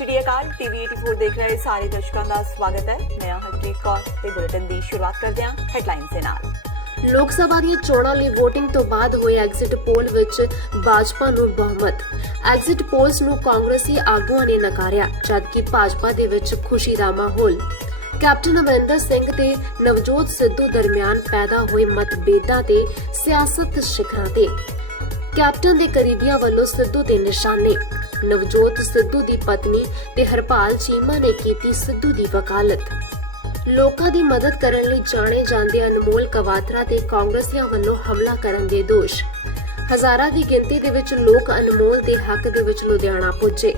श्री अकाल टीवी 84 देख रहे सारे दर्शकों का स्वागत है। मैं हरप्रीत कौर ते बुलेटिन की शुरुआत करते हैं हेडलाइंस के नाल। लोक सभा ਦੀਆਂ ਚੋਣਾਂ ਲਈ VOTING ਤੋਂ ਬਾਅਦ ਹੋਏ ਐਗਜ਼ਿਟ ਪੋਲ ਵਿੱਚ ਭਾਜਪਾ ਨੂੰ ਬਹੁਮਤ। ਐਗਜ਼ਿਟ ਪੋਲਸ ਨੂੰ ਕਾਂਗਰਸੀ ਆਗੂਆਂ ਨੇ ਨਕਾਰਿਆ, ਜਦਕਿ ਭਾਜਪਾ ਦੇ ਵਿੱਚ ਖੁਸ਼ੀ ਦਾ ਮਾਹੌਲ। ਕੈਪਟਨ ਅਮਰਿੰਦਰ ਸਿੰਘ ਤੇ ਨਵਜੋਤ ਸਿੱਧੂ ਦਰਮਿਆਨ ਪੈਦਾ ਹੋਏ ਮਤਭੇਦਾਂ ਤੇ ਸਿਆਸਤ ਸ਼ਿਖਰਾਂ ਤੇ। ਕੈਪਟਨ ਦੇ ਕਰੀਬੀਆਂ ਵੱਲੋਂ ਸਿੱਧੂ ਤੇ ਨਿਸ਼ਾਨੇ। ਨਵਜੋਤ ਸਿੱਧੂ ਦੀ ਪਤਨੀ ਤੇ ਹਰਪਾਲ ਚੀਮਾ ਨੇ ਕੀਤੀ ਸਿੱਧੂ ਦੀ ਵਕਾਲਤ। ਲੋਕਾਂ ਦੀ ਮਦਦ ਕਰਨ ਲਈ ਜਾਣੇ ਜਾਂਦੇ ਅਨਮੋਲ ਕਵਾਤਰਾ ਤੇ ਕਾਂਗਰਸੀਆਂ ਵੱਲੋਂ ਹਮਲਾ ਕਰਨ ਦੇ ਦੋਸ਼। ਹਜ਼ਾਰਾਂ ਦੀ ਗਿਣਤੀ ਦੇ ਵਿੱਚ ਲੋਕ ਅਨਮੋਲ ਦੇ ਹੱਕ ਦੇ ਵਿੱਚ ਲੁਧਿਆਣਾ ਪੁੱਜੇ।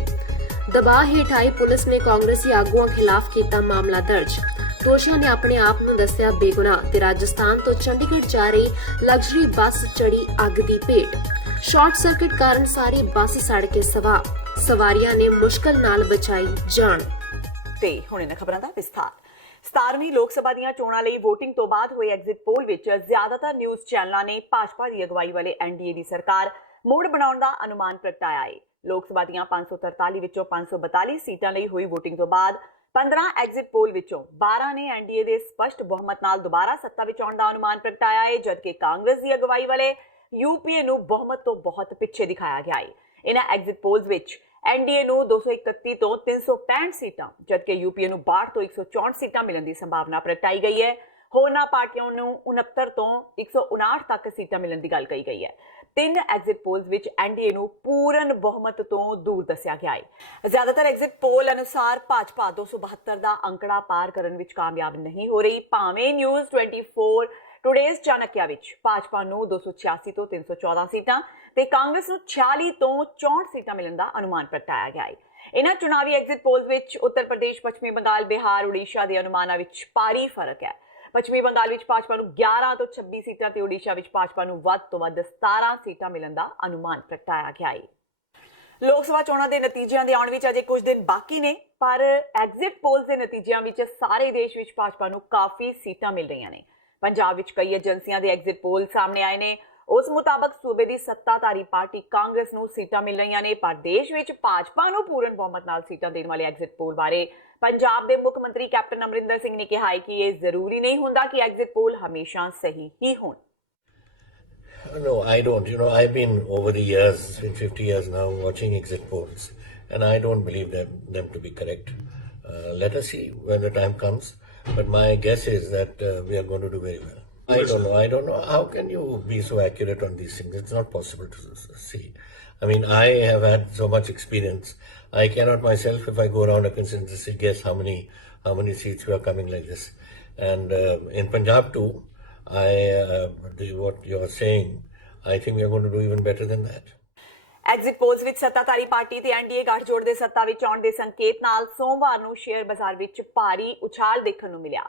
ਦਬਾਅ ਹੇਠ ਆਈ ਪੁਲਿਸ ਨੇ ਕਾਂਗਰਸੀ ਆਗੂਆਂ ਖਿਲਾਫ ਕੀਤਾ ਮਾਮਲਾ ਦਰਜ। ਦੋਸ਼ੀਆਂ ਨੇ ਆਪਣੇ ਆਪ ਨੂੰ ਦੱਸਿਆ ਬੇਗੁਨਾਹ ਤੇ ਰਾਜਸਥਾਨ ਤੋਂ ਚੰਡੀਗੜ੍ਹ ਜਾ ਰਹੀ ਲਗਜ਼ਰੀ ਬੱਸ ਚੜੀ ਅੱਗ ਦੀ ਭੇਟ। ਸ਼ਾਰਟ ਸਰਕਟ ਕਾਰਨ ਸਾਰੀ ਬੱਸ ਸੜ ਕੇ ਸਵਾ। ਸਵਾਰੀਆਂ ਨੇ ਮੁਸ਼ਕਲ ਨਾਲ ਬਚਾਈ ਜਾਨ। ਤੇ ਹੁਣ ਇਹਨਾਂ ਖਬਰਾਂ ਦਾ ਵਿਸਥਾਰ। 17ਵੀਂ ਲੋਕ ਸਭਾ ਦੀਆਂ ਚੋਣਾਂ ਲਈ VOTING ਤੋਂ ਬਾਅਦ ਹੋਏ ਐਗਜ਼ਿਟ ਪੋਲ ਵਿੱਚ ਜ਼ਿਆਦਾਤਰ ਨਿਊਜ਼ ਚੈਨਲਾਂ ਨੇ ਭਾਜਪਾ ਦੀ ਅਗਵਾਈ ਵਾਲੇ NDA ਦੀ ਸਰਕਾਰ ਮੁੜ ਬਣਾਉਣ ਦਾ ਅਨੁਮਾਨ ਪ੍ਰਗਟਾਇਆ ਹੈ। ਲੋਕ ਸਭਾ ਦੀਆਂ 543 ਵਿੱਚੋਂ 542 ਸੀਟਾਂ ਲਈ ਹੋਈ VOTING ਤੋਂ ਬਾਅਦ 15 ਐਗਜ਼ਿਟ ਪੋਲ ਵਿੱਚੋਂ 12 ਨੇ NDA ਦੇ ਸਪਸ਼ਟ ਬਹੁਮਤ ਨਾਲ ਦੁਬਾਰਾ ਸੱਤਾ ਵਿੱਚ ਆਉਣ ਦਾ ਅਨੁਮਾਨ ਪ੍ਰਗਟਾਇਆ ਹੈ, ਜਦਕਿ ਕਾਂਗਰਸ ਦੀ ਅਗਵਾਈ ਵਾਲੇ UPA ਨੂੰ ਬਹੁਮਤ ਤੋਂ ਬਹੁਤ ਪਿੱਛੇ ਦਿਖਾਇਆ ਗਿਆ ਹੈ। ਇਹਨਾਂ ਐਗਜ਼ਿਟ ਪੋਲਸ ਵਿੱਚ NDA ਨੂੰ 231 ਤੋਂ 365 ਸੀਟਾਂ, ਜਦਕਿ UPA ਨੂੰ 62 ਤੋਂ 164 ਸੀਟਾਂ ਮਿਲਣ ਦੀ ਸੰਭਾਵਨਾ ਪ੍ਰਗਟਾਈ ਗਈ ਹੈ। ਹੋਰਨਾਂ ਪਾਰਟੀਆਂ ਨੂੰ 69 ਤੋਂ 159 ਤੱਕ ਸੀਟਾਂ ਮਿਲਣ ਦੀ ਗੱਲ ਕਹੀ ਗਈ ਹੈ। ਤਿੰਨ ਐਗਜ਼ਿਟ ਪੋਲਸ ਵਿੱਚ NDA ਨੂੰ ਪੂਰਨ ਬਹੁਮਤ ਤੋਂ ਦੂਰ ਦੱਸਿਆ ਗਿਆ ਹੈ। ਜ਼ਿਆਦਾਤਰ ਐਗਜ਼ਿਟ ਪੋਲ ਅਨੁਸਾਰ ਭਾਜਪਾ 272 ਦਾ ਅੰਕੜਾ ਪਾਰ ਕਰਨ ਵਿੱਚ ਕਾਮਯਾਬ ਨਹੀਂ ਹੋ ਰਹੀ। ਭਾਵੇਂ ਨਿਊਜ਼ 24 ਟੁਡੇਜ਼ ਚਾਣਕਿਆ ਵਿੱਚ ਭਾਜਪਾ ਨੂੰ 286 ਤੋਂ 314 ਸੀਟਾਂ ਤੇ ਕਾਂਗਰਸ ਨੂੰ 46 ਤੋਂ 64 ਸੀਟਾਂ ਮਿਲਣ ਦਾ ਅਨੁਮਾਨ ਪ੍ਰਗਟਾਇਆ ਗਿਆ ਹੈ। ਇਹਨਾਂ ਚੁਣਾਵੀ ਐਗਜ਼ਿਟ ਪੋਲਸ ਵਿੱਚ ਉੱਤਰ ਪ੍ਰਦੇਸ਼, ਪੱਛਮੀ ਬੰਗਾਲ, ਬਿਹਾਰ, ਉੜੀਸਾ ਦੇ ਅਨੁਮਾਨਾਂ ਵਿੱਚ ਭਾਰੀ ਫਰਕ ਹੈ। ਪੱਛਮੀ ਬੰਗਾਲ ਵਿੱਚ ਭਾਜਪਾ ਨੂੰ 11 ਤੋਂ 26 ਸੀਟਾਂ ਤੇ ਉੜੀਸਾ ਵਿੱਚ ਭਾਜਪਾ ਨੂੰ ਵੱਧ ਤੋਂ ਵੱਧ 17 ਸੀਟਾਂ ਮਿਲਣ ਦਾ ਅਨੁਮਾਨ ਪ੍ਰਗਟਾਇਆ ਗਿਆ ਹੈ। ਲੋਕ ਸਭਾ ਚੋਣਾਂ ਦੇ ਨਤੀਜਿਆਂ ਦੇ ਆਉਣ ਵਿੱਚ ਅਜੇ ਕੁਝ ਦਿਨ ਬਾਕੀ ਨੇ, ਪਰ ਐਗਜ਼ਿਟ ਪੋਲਸ ਦੇ ਨਤੀਜਿਆਂ ਵਿੱਚ ਸਾਰੇ ਦੇਸ਼ ਵਿੱਚ ਭਾਜਪਾ ਨੂੰ ਕਾਫੀ ਸੀਟਾਂ ਮਿਲ ਰਹੀਆਂ ਨੇ। ਪੰਜਾਬ ਵਿੱਚ ਕਈ ਏਜੰਸੀਆਂ ਦੇ ਐਗਜ਼ਿਟ ਪੋਲ ਸਾਹਮਣੇ ਆਏ ਨੇ। ਉਸ ਮੁਤਾਬਕ ਸੂਬੇ ਦੀ ਸੱਤਾਧਾਰੀ ਪਾਰਟੀ ਕਾਂਗਰਸ ਨੂੰ ਸੀਟਾਂ ਮਿਲ ਰਹੀਆਂ ਨੇ, ਪਰ ਦੇਸ਼ ਵਿੱਚ ਭਾਜਪਾ ਨੂੰ ਪੂਰਨ ਬਹੁਮਤ ਨਾਲ ਸੀਟਾਂ ਦੇਣ ਵਾਲੇ ਐਗਜ਼ਿਟ ਪੋਲ ਬਾਰੇ ਪੰਜਾਬ ਦੇ ਮੁੱਖ ਮੰਤਰੀ ਕੈਪਟਨ ਅਮਰਿੰਦਰ ਸਿੰਘ ਨੇ ਕਿਹਾ ਹੈ ਕਿ ਇਹ ਜ਼ਰੂਰੀ ਨਹੀਂ ਹੁੰਦਾ ਕਿ ਐਗਜ਼ਿਟ ਪੋਲ ਹਮੇਸ਼ਾ ਸਹੀ ਹੀ ਹੋਣ। No, I don't. I've been over the years, it's been 50 years now, watching exit polls, and I don't believe them to be correct. Let us see when the time comes. But my guess is that we are going to do very well. I don't know. How can you be so accurate on these things? It's not possible to see. I mean, I have had so much experience. I cannot myself, if I go around a constituency, guess how many seats we are coming like this. And in Punjab too, what you are saying, I think we are going to do even better than that. Exit polls ਵਿੱਚ ਸੱਤਾਧਾਰੀ party ਤੇ NDA ਗੱਠਜੋੜ ਦੇ ਸੱਤਾ ਵਿੱਚ ਆਉਣ ਦੇ ਸੰਕੇਤ ਨਾਲ ਸੋਮਵਾਰ ਨੂੰ ਸ਼ੇਅਰ ਬਾਜ਼ਾਰ ਵਿੱਚ ਭਾਰੀ ਉਛਾਲ ਦੇਖਣ ਨੂੰ ਮਿਲਿਆ।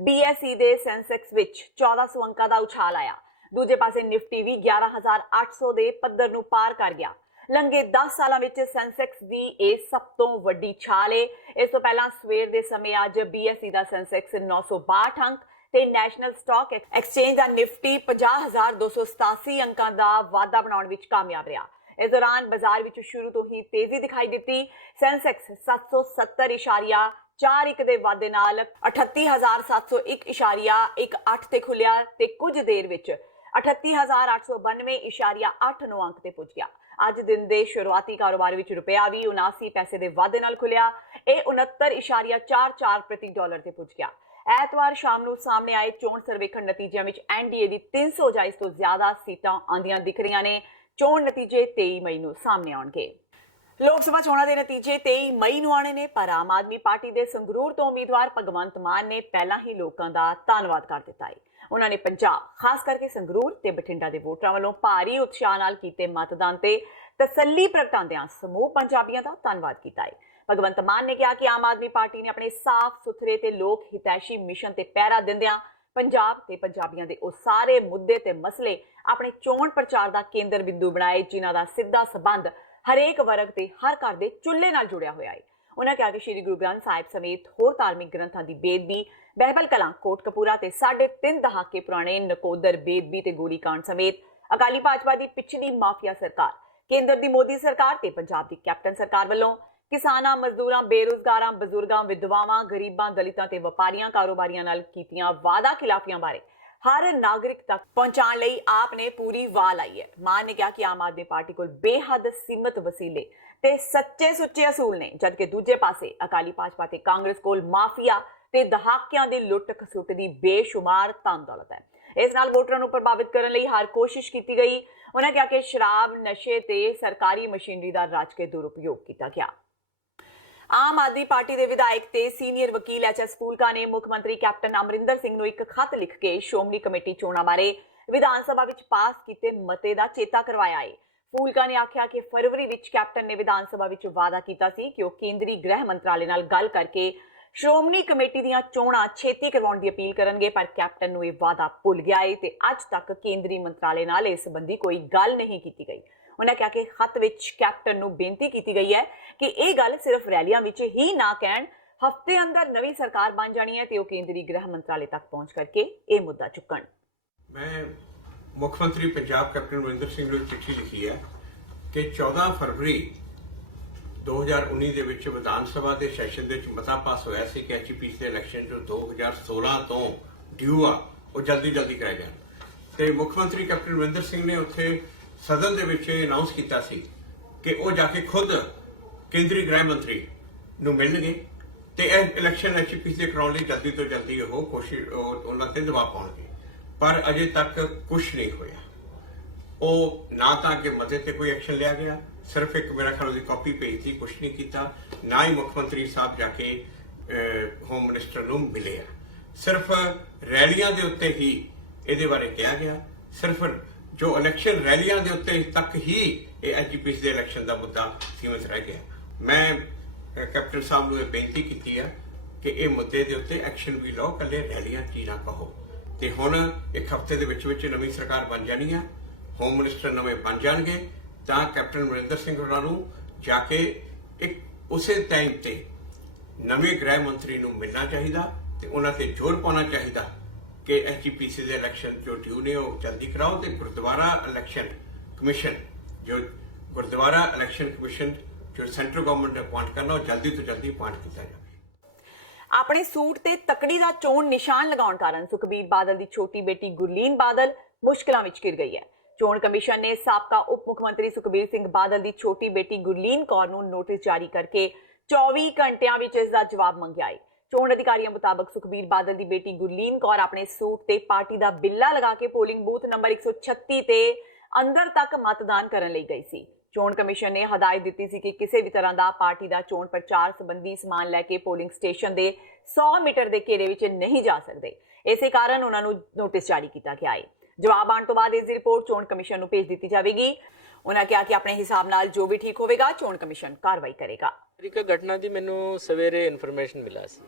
BSE ਦੇ ਸੈਂਸੈਕਸ ਵਿੱਚ 1400 ਅੰਕਾਂ ਦਾ ਉਛਾਲ ਆਇਆ। ਦੂਜੇ ਪਾਸੇ ਨਿਫਟੀ ਵੀ 11800 ਦੇ ਪੱਧਰ ਨੂੰ ਪਾਰ ਕਰ ਗਿਆ। ਲੰਘੇ 10 ਸਾਲਾਂ ਵਿੱਚ ਸੈਂਸੈਕਸ ਦੀ ਇਹ ਸਭ ਤੋਂ ਵੱਡੀ ਛਾਲ ਹੈ। ਇਸ ਤੋਂ ਪਹਿਲਾਂ ਸਵੇਰ ਦੇ ਸਮੇਂ ਅੱਜ BSE ਦਾ ਸੈਂਸੈਕਸ 962 ਅੰਕ ਤੇ ਨੈਸ਼ਨਲ ਸਟਾਕ ਐਕਸਚੇਂਜ ਦਾ ਨਿਫਟੀ 50287 ਅੰਕਾਂ ਦਾ ਵਾਧਾ ਬਣਾਉਣ ਵਿੱਚ ਕਾਮਯਾਬ ਰਿਹਾ। ਇਸ ਦੌਰਾਨ ਬਾਜ਼ਾਰ ਵਿੱਚ ਸ਼ੁਰੂ ਤੋਂ ਹੀ ਤੇਜ਼ੀ ਦਿਖਾਈ ਦਿੱਤੀ। ਸੈਂਸੈਕਸ 770.41 ਦੇ ਵਾਧੇ ਨਾਲ 38701.18 ਤੇ ਖੁੱਲਿਆ ਤੇ ਕੁਝ ਦੇਰ ਵਿੱਚ 38892.89 ਅੰਕ ਤੇ ਪਹੁੰਚ ਗਿਆ। ਅੱਜ ਦਿਨ ਦੇ ਸ਼ੁਰੂਆਤੀ ਕਾਰੋਬਾਰ ਵਿੱਚ ਰੁਪਇਆ ਵੀ 79 ਪੈਸੇ ਦੇ ਵਾਧੇ ਨਾਲ ਖੁੱਲਿਆ। ਇਹ 69.44 ਪ੍ਰਤੀ ਡਾਲਰ ਤੇ ਪਹੁੰਚ ਗਿਆ। ਐਤਵਾਰ ਸ਼ਾਮ ਨੂੰ ਸਾਹਮਣੇ ਆਏ ਚੋਣ ਸਰਵੇਖਣ ਨਤੀਜਿਆਂ ਵਿੱਚ NDA ਦੀ 300 ਜਾਂ ਇਸ ਤੋਂ ਜ਼ਿਆਦਾ ਸੀਟਾਂ ਆਉਂਦੀਆਂ ਦਿਖ ਰਹੀਆਂ ਨੇ। ਚੋਣ ਨਤੀਜੇ 23 ਮਈ ਨੂੰ ਸਾਹਮਣੇ ਆਉਣਗੇ। ਲੋਕ ਸਭਾ ਚੋਣਾਂ ਦੇ ਨਤੀਜੇ 23 ਮਈ ਨੂੰ ਆਣੇ ਨੇ, ਪਰ ਆਮ ਆਦਮੀ ਪਾਰਟੀ ਦੇ ਸੰਗਰੂਰ ਤੋਂ ਉਮੀਦਵਾਰ ਭਗਵੰਤ ਮਾਨ ਨੇ ਪਹਿਲਾਂ ਹੀ ਲੋਕਾਂ ਦਾ ਧੰਨਵਾਦ ਕਰ ਦਿੱਤਾ ਹੈ। ਉਹਨਾਂ ਨੇ ਪੰਜਾਬ, ਖਾਸ ਕਰਕੇ ਸੰਗਰੂਰ ਤੇ ਬਠਿੰਡਾ ਦੇ ਵੋਟਰਾਂ ਵੱਲੋਂ ਭਾਰੀ ਉਤਸ਼ਾਹ ਨਾਲ ਕੀਤੇ ਮਤਦਾਨ ਤੇ ਤਸੱਲੀ ਪ੍ਰਗਟਾਉਂਦਿਆਂ ਸਮੂਹ ਪੰਜਾਬੀਆਂ ਦਾ ਧੰਨਵਾਦ ਕੀਤਾ ਹੈ। ਭਗਵੰਤ ਮਾਨ ਨੇ ਕਿਹਾ ਕਿ ਆਮ ਆਦਮੀ ਪਾਰਟੀ ਨੇ ਆਪਣੇ ਸਾਫ਼ ਸੁਥਰੇ ਤੇ ਲੋਕ ਹਿਤੈਸ਼ੀ ਮਿਸ਼ਨ ਤੇ ਪਹਿਰਾ ਦਿੰਦਿਆਂ ਪੰਜਾਬ ਤੇ ਪੰਜਾਬੀਆਂ ਦੇ ਉਹ ਸਾਰੇ ਮੁੱਦੇ ਤੇ ਮਸਲੇ ਆਪਣੇ ਚੋਣ ਪ੍ਰਚਾਰ ਦਾ ਕੇਂਦਰ ਬਿੰਦੂ ਬਣਾਏ ਜਿਨ੍ਹਾਂ ਦਾ ਸਿੱਧਾ ਸਬੰਧ ਹਰੇਕ ਵਰਗ ਤੇ ਹਰ ਘਰ ਦੇ ਚੁੱਲ੍ਹੇ ਨਾਲ ਜੁੜਿਆ ਹੋਇਆ ਹੈ। ਉਹਨਾਂ ਕਿਹਾ ਕਿ ਸ਼੍ਰੀ ਗੁਰੂ ਗ੍ਰੰਥ ਸਾਹਿਬ ਸਮੇਤ ਹੋਰ ਧਾਰਮਿਕ ਗ੍ਰੰਥਾਂ ਦੀ ਬੇਅਦਬੀ, ਬਹਿਬਲ ਕਲਾਂ, ਕੋਟਕਪੂਰਾ ਤੇ 3.5 ਦਹਾਕੇ ਪੁਰਾਣੇ ਨਕੋਦਰ ਬੇਅਦਬੀ ਤੇ ਗੋਲੀकांड ਸਮੇਤ ਅਕਾਲੀ ਭਾਜਪਾ ਦੀ ਪਿਛਲੀ ਮਾਫੀਆ ਸਰਕਾਰ, ਕੇਂਦਰ ਦੀ ਮੋਦੀ ਸਰਕਾਰ ਤੇ ਪੰਜਾਬ ਦੀ ਕੈਪਟਨ ਸਰਕਾਰ ਵੱਲੋਂ ਕਿਸਾਨਾਂ, ਮਜ਼ਦੂਰਾਂ, ਬੇਰੁਜ਼ਗਾਰਾਂ, ਬਜ਼ੁਰਗਾਂ, ਵਿਧਵਾਵਾਂ, ਗਰੀਬਾਂ, ਦਲਿਤਾਂ ਤੇ ਵਪਾਰੀਆਂ, ਕਾਰੋਬਾਰੀਆਂ ਨਾਲ ਕੀਤੀਆਂ ਵਾਅਦਾ ਖਿਲਾਫੀਆਂ ਬਾਰੇ ਹਰ ਨਾਗਰਿਕ ਤੱਕ ਪਹੁੰਚਾਉਣ ਲਈ ਆਪ ਨੇ ਪੂਰੀ ਵਾਹ ਲਾਈ ਹੈ। ਮਾਨ ਨੇ ਕਿਹਾ ਕਿ ਆਮ ਆਦਮੀ ਪਾਰਟੀ ਕੋਲ ਬੇਹੱਦ ਸੀਮਤ ਵਸੀਲੇ ਤੇ ਸੱਚੇ ਸੁੱਚੇ ਅਸੂਲ ਨੇ, ਜਦਕਿ ਦੂਜੇ ਪਾਸੇ ਅਕਾਲੀ ਭਾਜਪਾ ਤੇ ਕਾਂਗਰਸ ਕੋਲ ਮਾਫੀਆ ਤੇ ਦਹਾਕਿਆਂ ਦੀ ਲੁੱਟ ਖਸੁੱਟ ਦੀ ਬੇਸ਼ੁਮਾਰ ਧਨ ਦੌਲਤ ਹੈ। ਇਸ ਨਾਲ ਵੋਟਰਾਂ ਨੂੰ ਪ੍ਰਭਾਵਿਤ ਕਰਨ ਲਈ ਹਰ ਕੋਸ਼ਿਸ਼ ਕੀਤੀ ਗਈ। ਉਹਨਾਂ ਕਿਹਾ ਕਿ ਸ਼ਰਾਬ, ਨਸ਼ੇ ਤੇ ਸਰਕਾਰੀ ਮਸ਼ੀਨਰੀ ਦਾ ਰੱਜ ਕੇ ਦੁਰਉਪਯੋਗ ਕੀਤਾ ਗਿਆ। ਆਮ ਆਦਮੀ ਪਾਰਟੀ ਦੇ ਵਿਧਾਇਕ ਤੇ ਸੀਨੀਅਰ ਵਕੀਲ ਐਚ.ਐਸ. ਫੂਲਕਾ ਨੇ ਮੁੱਖ ਮੰਤਰੀ ਕੈਪਟਨ ਅਮਰਿੰਦਰ ਸਿੰਘ ਨੂੰ ਇੱਕ ਖੱਤ ਲਿਖ ਕੇ ਸ਼੍ਰੋਮਣੀ ਕਮੇਟੀ ਚੋਣਾਂ ਬਾਰੇ ਵਿਧਾਨ ਸਭਾ ਵਿੱਚ ਪਾਸ ਕੀਤੇ ਮਤੇ ਦਾ ਚੇਤਾ ਕਰਵਾਇਆ ਹੈ। ਫੂਲਕਾ ਨੇ ਆਖਿਆ ਕਿ ਫਰਵਰੀ ਵਿੱਚ ਕੈਪਟਨ ਨੇ ਵਿਧਾਨ ਸਭਾ ਵਿੱਚ ਵਾਅਦਾ ਕੀਤਾ ਸੀ ਕਿ ਉਹ ਕੇਂਦਰੀ ਗ੍ਰਹਿ ਮੰਤਰਾਲੇ ਨਾਲ ਗੱਲ ਕਰਕੇ ਸ਼੍ਰੋਮਣੀ ਕਮੇਟੀ ਦੀਆਂ ਚੋਣਾਂ ਛੇਤੀ ਕਰਵਾਉਣ ਦੀ ਅਪੀਲ ਕਰਨਗੇ, ਪਰ ਕੈਪਟਨ ਨੂੰ ਇਹ ਵਾਅਦਾ ਭੁੱਲ ਗਿਆ ਹੈ ਤੇ ਅੱਜ ਤੱਕ ਕੇਂਦਰੀ ਮੰਤਰਾਲੇ ਨਾਲ ਇਸ ਸੰਬੰਧੀ ਕੋਈ ਗੱਲ ਨਹੀਂ ਕੀਤੀ ਗਈ। ਉਹਨਾਂ ਕਿਹਾ ਕਿ ਖੱਤ ਵਿੱਚ ਕੈਪਟਨ ਨੂੰ ਬੇਨਤੀ ਕੀਤੀ ਗਈ ਹੈ ਕਿ ਇਹ ਗੱਲ ਸਿਰਫ ਰੈਲੀਆਂ ਵਿੱਚ ਹੀ ਨਾ ਕਹਿਣ, ਹਫ਼ਤੇ ਅੰਦਰ ਨਵੀਂ ਸਰਕਾਰ ਬਣ ਜਾਣੀ ਹੈ ਤੇ ਉਹ ਕੇਂਦਰੀ ਗ੍ਰਹਿ ਮੰਤਰਾਲੇ ਤੱਕ ਪਹੁੰਚ ਕਰਕੇ ਇਹ ਮੁੱਦਾ ਚੁੱਕਣ। ਮੈਂ ਮੁੱਖ ਮੰਤਰੀ ਪੰਜਾਬ ਕੈਪਟਨ ਅਮਰਿੰਦਰ ਸਿੰਘ ਨੂੰ ਚਿੱਠੀ ਲਿਖੀ ਹੈ ਕਿ 14 ਫਰਵਰੀ 2019 ਦੇ ਵਿੱਚ ਵਿਧਾਨ ਸਭਾ ਦੇ ਸੈਸ਼ਨ ਦੇ ਵਿੱਚ ਮਤਾ ਪਾਸ ਹੋਇਆ ਸੀ ਕਿ ਐਚਪੀਸੀ ਦੇ ਇਲੈਕਸ਼ਨ ਜੋ 2016 ਤੋਂ ਡਿਊ ਆ ਉਹ ਜਲਦੀ ਕਰਾਏ ਜਾਣ ਤੇ ਮੁੱਖ ਮੰਤਰੀ ਕੈਪਟਨ ਅਮਰਿੰਦਰ ਸਿੰਘ ਨੇ ਉੱਥੇ ਸਦਨ ਦੇ ਵਿੱਚ ਅਨਾਉਂਸ ਕੀਤਾ ਸੀ ਕਿ ਉਹ ਜਾ ਕੇ ਖੁਦ ਕੇਂਦਰੀ ਗ੍ਰਹਿ ਮੰਤਰੀ ਨੂੰ ਮਿਲਣਗੇ ਤੇ ਇਹ ਇਲੈਕਸ਼ਨ ਐਚਪੀਸੀ ਦੇ ਕਰਾਉਣ ਲਈ ਜਲਦੀ ਤੋਂ ਜਲਦੀ ਉਹ ਕੋਸ਼ਿਸ਼ ਉਹਨਾਂ ਤੇ ਦਬਾਅ ਪਾਉਣਗੇ, ਪਰ ਅਜੇ ਤੱਕ ਕੁਝ ਨਹੀਂ ਹੋਇਆ। ਉਹ ਨਾ ਤਾਂ ਕਿ ਮਤੇ ਤੇ ਕੋਈ ਐਕਸ਼ਨ ਲਿਆ ਗਿਆ, ਸਿਰਫ ਇੱਕ ਮੇਰਾ ਖਿਆਲ ਉਹਦੀ ਕਾਪੀ ਭੇਜਤੀ, ਕੁਝ ਨਹੀਂ ਕੀਤਾ। ਨਾ ਹੀ ਮੁੱਖ ਮੰਤਰੀ ਸਾਹਿਬ ਜਾ ਕੇ ਹੋਮ ਮਿਨਿਸਟਰ ਨੂੰ ਮਿਲੇ ਆ। ਸਿਰਫ ਰੈਲੀਆਂ ਦੇ ਉੱਤੇ ਹੀ ਇਹਦੇ ਬਾਰੇ ਕਿਹਾ ਗਿਆ, ਸਿਰਫ ਜੋ ਇਲੈਕਸ਼ਨ ਰੈਲੀਆਂ ਦੇ ਉੱਤੇ ਤੱਕ ਹੀ ਇਹ ਐਚਪੀਸੀ ਦੇ ਇਲੈਕਸ਼ਨ ਦਾ ਮੁੱਦਾ ਸੀਮਿਤ ਰਹਿ ਗਿਆ। ਮੈਂ ਕੈਪਟਨ ਸਾਹਿਬ ਨੂੰ ਇਹ ਬੇਨਤੀ ਕੀਤੀ ਹੈ ਕਿ ਇਹ ਮੁੱਦੇ ਦੇ ਉੱਤੇ ਐਕਸ਼ਨ ਵੀ ਲਓ, ਇਕੱਲੇ ਰੈਲੀਆਂ 'ਚ ਹੀ ਨਾ ਕਹੋ। ਤੇ ਹੁਣ ਇੱਕ ਹਫ਼ਤੇ ਦੇ ਵਿੱਚ ਨਵੀਂ ਸਰਕਾਰ ਬਣ ਜਾਣੀ ਹੈ, ਹੋਮ ਮਿਨਿਸਟਰ ਨਵੇਂ ਬਣ ਜਾਣਗੇ, ਤਾਂ ਕੈਪਟਨ ਅਮਰਿੰਦਰ ਸਿੰਘ ਹੋਰਾਂ ਨੂੰ ਜਾ ਕੇ ਇੱਕ ਉਸੇ ਟਾਈਮ ਤੇ ਨਵੇਂ ਗ੍ਰਹਿ ਮੰਤਰੀ ਨੂੰ ਮਿਲਣਾ ਚਾਹੀਦਾ ਤੇ ਉਹਨਾਂ ਤੇ ਜ਼ੋਰ ਪਾਉਣਾ ਚਾਹੀਦਾ ਕਿ ਐਚਪੀਸੀ ਦੇ ਇਲੈਕਸ਼ਨ ਜੋ ਡਿਊ ਨੇ ਉਹ ਜਲਦੀ ਕਰਾਓ ਤੇ ਗੁਰਦੁਆਰਾ ਇਲੈਕਸ਼ਨ ਕਮਿਸ਼ਨ ਜੋ ਸੈਂਟਰਲ ਗਵਰਨਮੈਂਟ ਨੇ ਅਪਾਇੰਟ ਕਰਨਾ ਉਹ ਜਲਦੀ ਤੋਂ ਜਲਦੀ ਅਪਾਇੰਟ ਕੀਤਾ ਜਾਵੇ। ਆਪਣੇ ਸੂਟ ਤੇ ਤਕੜੀ ਦਾ ਚੋਣ ਨਿਸ਼ਾਨ ਲਗਾਉਣ ਕਾਰਨ ਸੁਖਬੀਰ ਬਾਦਲ ਦੀ ਛੋਟੀ ਬੇਟੀ ਗੁਰਲੀਨ ਬਾਦਲ ਮੁਸ਼ਕਲਾਂ ਵਿੱਚ ਘਿਰ ਗਈ ਹੈ। ਚੋਣ ਕਮਿਸ਼ਨ ਨੇ ਸਾਬਕਾ ਉਪ ਮੁੱਖ ਮੰਤਰੀ ਸੁਖਬੀਰ ਸਿੰਘ ਬਾਦਲ ਦੀ ਛੋਟੀ ਬੇਟੀ ਗੁਰਲੀਨ ਕੌਰ ਨੂੰ ਨੋਟਿਸ ਜਾਰੀ ਕਰਕੇ 24 ਘੰਟਿਆਂ ਵਿੱਚ ਇਸ ਦਾ ਜਵਾਬ ਮੰਗਿਆ ਹੈ। ਚੋਣ ਅਧਿਕਾਰੀਆਂ ਮੁਤਾਬਕ ਸੁਖਬੀਰ ਬਾਦਲ ਦੀ ਬੇਟੀ ਗੁਰਲੀਨ ਕੌਰ ਆਪਣੇ ਸੂਟ ਤੇ ਪਾਰਟੀ ਦਾ ਬਿੱਲਾ ਲਗਾ ਕੇ ਪੋਲਿੰਗ ਬੂਥ ਨੰਬਰ 136 ਤੇ ਅੰਦਰ ਤੱਕ ਮਤਦਾਨ ਕਰਨ ਲਈ ਗਈ ਸੀ। ਚੋਣ ਕਮਿਸ਼ਨ ਨੇ ਹਦਾਇਤ ਦਿੱਤੀ ਸੀ ਕਿ ਕਿਸੇ ਵੀ ਤਰ੍ਹਾਂ ਦਾ ਪਾਰਟੀ ਦਾ ਚੋਣ ਪ੍ਰਚਾਰ ਸੰਬੰਧੀ ਸਮਾਨ ਲੈ ਕੇ ਪੋਲਿੰਗ ਸਟੇਸ਼ਨ ਦੇ 100 ਮੀਟਰ ਦੇ ਘੇਰੇ ਵਿੱਚ ਨਹੀਂ ਜਾ ਸਕਦੇ। ਇਸੇ ਕਾਰਨ ਉਹਨਾਂ ਨੂੰ ਨੋਟਿਸ ਜਾਰੀ ਕੀਤਾ ਗਿਆ ਹੈ। ਜਵਾਬ ਆਉਣ ਤੋਂ ਬਾਅਦ ਇਸ ਦੀ ਰਿਪੋਰਟ ਚੋਣ ਕਮਿਸ਼ਨ ਨੂੰ ਭੇਜ ਦਿੱਤੀ ਜਾਵੇਗੀ। ਉਹਨਾਂ ਕਿਹਾ ਕਿ ਆਪਣੇ ਹਿਸਾਬ ਨਾਲ ਜੋ ਵੀ ਠੀਕ ਹੋਵੇਗਾ ਚੋਣ ਕਮਿਸ਼ਨ ਕਾਰਵਾਈ ਕਰੇਗਾ। ਇੱਕ ਘਟਨਾ ਦੀ ਮੈਨੂੰ ਸਵੇਰੇ ਇਨਫੋਰਮੇਸ਼ਨ ਮਿਲਾ ਸੀ,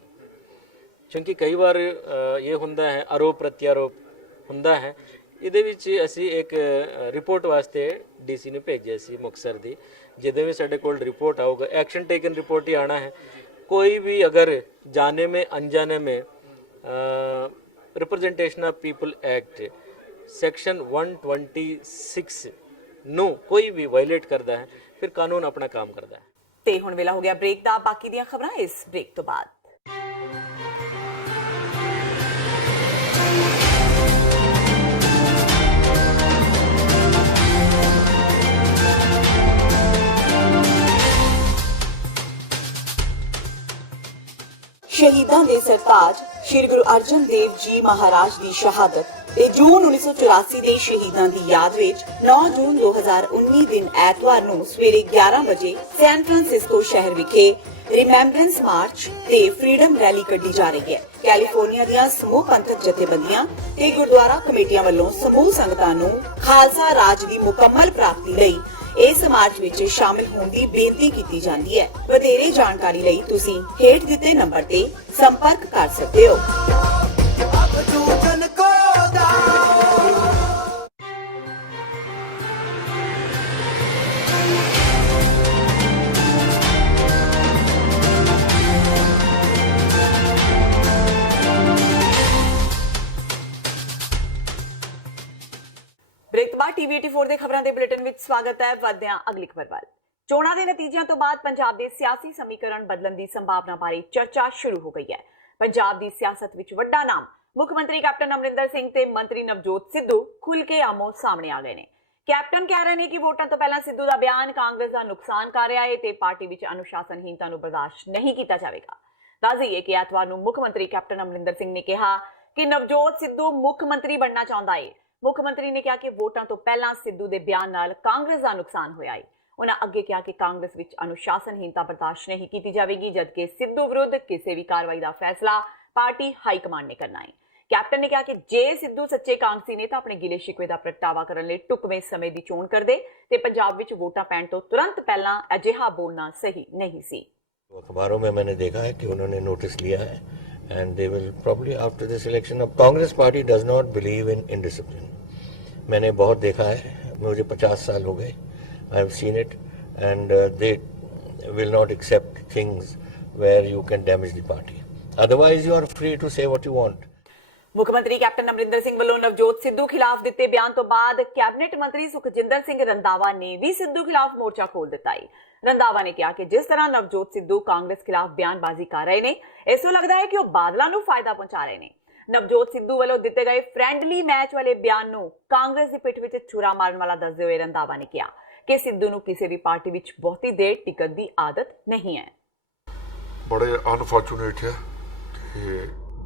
ਕਿਉਂਕਿ ਕਈ ਵਾਰ ਇਹ ਹੁੰਦਾ ਹੈ ਆਰੋਪ ਪ੍ਰਤਿਆਰੋਪ ਹੁੰਦਾ ਹੈ। ਇਹਦੇ ਵਿੱਚ ਅਸੀਂ ਇੱਕ ਰਿਪੋਰਟ ਵਾਸਤੇ ਡੀਸੀ ਨੂੰ ਭੇਜਿਆ ਸੀ ਮੁਕਤਸਰ ਦੀ, ਜਿਹਦੇ ਵਿੱਚ ਸਾਡੇ ਕੋਲ ਰਿਪੋਰਟ ਆਊਗਾ, ਐਕਸ਼ਨ ਟੇਕਨ ਰਿਪੋर्ट ही आना है। कोई भी अगर जाने में अनजाने में representation of people act section 126 ਨੂੰ ਕੋਈ ਵੀ ਵਾਇਲੇਟ ਕਰਦਾ ਹੈ ਫਿਰ ਕਾਨੂੰਨ ਆਪਣਾ ਕੰਮ ਕਰਦਾ ਹੈ। ਤੇ ਹੁਣ ਵੇਲਾ ਹੋ ਗਿਆ ਬ੍ਰੇਕ ਦਾ। ਬਾਕੀ ਦੀਆਂ ਖਬਰਾਂ ਇਸ ਬ੍ਰੇਕ ਤੋਂ ਬਾਅਦ। ਸ਼ਹੀਦਾਂ ਦੇ ਸਰਤਾਜ ਸ਼੍ਰੀ ਗੁਰੂ ਅਰਜਨ ਦੇਵ ਜੀ ਮਹਾਰਾਜ ਦੀ ਸ਼ਹਾਦਤ ਤੇ ਜੂਨ 1984 ਦੇ ਸ਼ਹੀਦਾਂ ਦੀ ਯਾਦ ਵਿੱਚ 9 ਜੂਨ 2019 ਦਿਨ ਐਤਵਾਰ ਨੂੰ ਸਵੇਰੇ 11 ਵਜੇ ਸੈਨ ਫਰਾਂਸਿਸਕੋ ਸ਼ਹਿਰ ਵਿਖੇ ਰਿਮੈਂਬਰੈਂਸ ਮਾਰਚ ਤੇ ਫਰੀडम ਰੈਲੀ ਕੱਢੀ ਜਾ ਰਹੀ ਹੈ। ਕੈਲੀਫੋਰਨੀਆ ਦੀਆਂ ਸਮੂਹ ਪੰਥਕ ਜਥੇਬੰਦੀਆਂ ਤੇ ਗੁਰਦੁਆਰਾ ਕਮੇਟੀਆਂ ਵੱਲੋਂ ਸਮੂਹ ਸੰਗਤਾਂ ਨੂੰ ਖਾਲਸਾ ਰਾਜ ਦੀ ਮੁਕੰਮਲ ਪ੍ਰਾਪਤੀ ਲਈ ਇਸ ਮਾਰਚ ਵਿੱਚ ਸ਼ਾਮਿਲ ਹੋਣ ਦੀ ਬੇਨਤੀ ਕੀਤੀ ਜਾਂਦੀ ਹੈ। ਵਧੇਰੇ ਜਾਣਕਾਰੀ ਲਈ ਤੁਸੀਂ ਹੇਠ ਦਿੱਤੇ ਨੰਬਰ ਤੇ ਸੰਪਰਕ ਕਰ ਸਕਦੇ ਹੋ। ਟੀਵੀ 84 ਦੇ ਖਬਰਾਂ ਦੇ ਬੁਲੇਟਿਨ ਵਿੱਚ ਸਵਾਗਤ ਹੈ। ਵਧਦੇ ਹਾਂ ਅਗਲੀ ਖਬਰ ਵੱਲ। ਚੋਣਾਂ ਦੇ ਨਤੀਜਿਆਂ ਤੋਂ ਬਾਅਦ ਪੰਜਾਬ ਦੇ ਸਿਆਸੀ ਸਮੀਕਰਨ ਬਦਲਣ ਦੀ ਸੰਭਾਵਨਾ ਬਾਰੇ ਚਰਚਾ ਸ਼ੁਰੂ ਹੋ ਗਈ ਹੈ। ਪੰਜਾਬ ਦੀ ਸਿਆਸਤ ਵਿੱਚ ਵੱਡਾ ਨਾਮ ਮੁੱਖ ਮੰਤਰੀ ਕੈਪਟਨ ਅਮਰਿੰਦਰ ਸਿੰਘ ਤੇ ਮੰਤਰੀ ਨਵਜੋਤ ਸਿੱਧੂ ਖੁੱਲ੍ਹ ਕੇ ਆਮੋ ਸਾਹਮਣੇ ਆ ਗਏ ਨੇ। ਕੈਪਟਨ ਕਹਿ ਰਹੇ ਨੇ ਕਿ ਵੋਟਾਂ ਤੋਂ ਪਹਿਲਾਂ ਸਿੱਧੂ ਦਾ ਬਿਆਨ ਕਾਂਗਰਸ ਦਾ ਨੁਕਸਾਨ ਕਰ ਰਿਹਾ ਹੈ ਤੇ ਪਾਰਟੀ ਵਿੱਚ ਅਨੁਸ਼ਾਸਨਹੀਨਤਾ ਨੂੰ ਬਰਦਾਸ਼ਤ ਨਹੀਂ ਕੀਤਾ ਜਾਵੇਗਾ। ਦੱਸ ਦਈਏ ਕਿ ਐਤਵਾਰ ਨੂੰ ਮੁੱਖ ਮੰਤਰੀ ਕੈਪਟਨ ਅਮਰਿੰਦਰ ਸਿੰਘ ਨੇ ਕਿਹਾ ਕਿ ਨਵਜੋਤ ਸਿੱਧੂ ਮੁੱਖ ਮੰਤਰੀ ਬਣਨਾ ਚਾਹੁੰਦਾ ਹੈ। ਮੁੱਖ ਮੰਤਰੀ ਨੇ ਕਿਹਾ ਕਿ ਵੋਟਾਂ ਤੋਂ ਪਹਿਲਾਂ ਸਿੱਧੂ ਦੇ ਬਿਆਨ ਨਾਲ ਕਾਂਗਰਸ ਦਾ ਨੁਕਸਾਨ ਹੋਇਆ ਹੈ। ਉਹਨਾਂ ਅੱਗੇ ਕਿਹਾ ਕਿ ਕਾਂਗਰਸ ਵਿੱਚ ਅਨੁਸ਼ਾਸਨਹੀਨਤਾ ਬਰਦਾਸ਼ਤ ਨਹੀਂ ਕੀਤੀ ਜਾਵੇਗੀ, ਜਦਕਿ ਸਿੱਧੂ ਵਿਰੁੱਧ ਕਿਸੇ ਵੀ ਕਾਰਵਾਈ ਦਾ ਫੈਸਲਾ ਪਾਰਟੀ ਹਾਈ ਕਮਾਂਡ ਨੇ ਕਰਨਾ ਹੈ। ਕੈਪਟਨ ਨੇ ਕਿਹਾ ਕਿ ਜੇ ਸਿੱਧੂ ਸੱਚੇ ਕਾਂਗਰਸੀ ਨੇ ਤਾਂ ਆਪਣੇ ਗਿਲੇ ਸ਼ਿਕਵੇ ਦਾ ਪ੍ਰਗਟਾਵਾ ਕਰਨ ਲਈ ਢੁਕਵੇਂ ਸਮੇਂ ਦੀ ਚੋਣ ਕਰਦੇ ਤੇ ਪੰਜਾਬ ਵਿੱਚ ਵੋਟਾਂ ਪੈਣ ਤੋਂ ਤੁਰੰਤ ਪਹਿਲਾਂ ਅਜਿਹਾ ਬੋਲਣਾ ਸਹੀ ਨਹੀਂ ਸੀ। अखबारों में मैंने देखा है कि उन्होंने नोटिस लिया है and they will probably after this election. अब Congress party does not believe in indiscipline. मैंने बहुत देखा है, मुझे 50 साल हो गए, I have seen it and they will not accept things where you can damage the party, otherwise you are free to say what you want. ਮੁੱਖ ਮੰਤਰੀ ਕੈਪਟਨ ਅਮਰਿੰਦਰ ਸਿੰਘ ਵੱਲੋਂ ਨਵਜੋਤ ਸਿੱਧੂ ਖਿਲਾਫ ਦਿੱਤੇ ਬਿਆਨ ਤੋਂ ਬਾਅਦ ਕੈਬਨਿਟ ਮੰਤਰੀ ਸੁਖਜਿੰਦਰ ਸਿੰਘ ਰੰਧਾਵਾ ਨੇ ਵੀ ਸਿੱਧੂ ਖਿਲਾਫ ਮੋਰਚਾ ਖੋਲ ਦਿੱਤਾ ਹੈ। ਰੰਧਾਵਾ ਨੇ ਕਿਹਾ ਕਿ ਜਿਸ ਤਰ੍ਹਾਂ ਨਵਜੋਤ ਸਿੱਧੂ ਕਾਂਗਰਸ ਖਿਲਾਫ ਬਿਆਨਬਾਜ਼ੀ ਕਰ ਰਹੇ ਨੇ, ਇਸ ਤੋਂ ਲੱਗਦਾ ਹੈ ਕਿ ਉਹ ਬਾਦਲਾਂ ਨੂੰ ਫਾਇਦਾ ਪਹੁੰਚਾ ਰਹੇ ਨੇ। ਨਵਜੋਤ ਸਿੱਧੂ ਵੱਲੋਂ ਦਿੱਤੇ ਗਏ ਫ੍ਰੈਂਡਲੀ ਮੈਚ ਵਾਲੇ ਬਿਆਨ ਨੂੰ ਕਾਂਗਰਸ ਦੀ ਪਿੱਠ ਵਿੱਚ ਛੁਰਾ ਮਾਰਨ ਵਾਲਾ ਦੱਸਦੇ ਹੋਏ ਰੰਧਾਵਾ ਨੇ ਕਿਹਾ ਕਿ ਸਿੱਧੂ ਨੂੰ ਕਿਸੇ ਵੀ ਪਾਰਟੀ ਵਿੱਚ ਬਹੁਤੀ ਦੇਰ ਟਿਕਣ ਦੀ ਆਦਤ ਨਹੀਂ ਹੈ। ਬੜੇ ਅਨਫੋਰਚੂਨੇਟ ਹੈ ਕਿ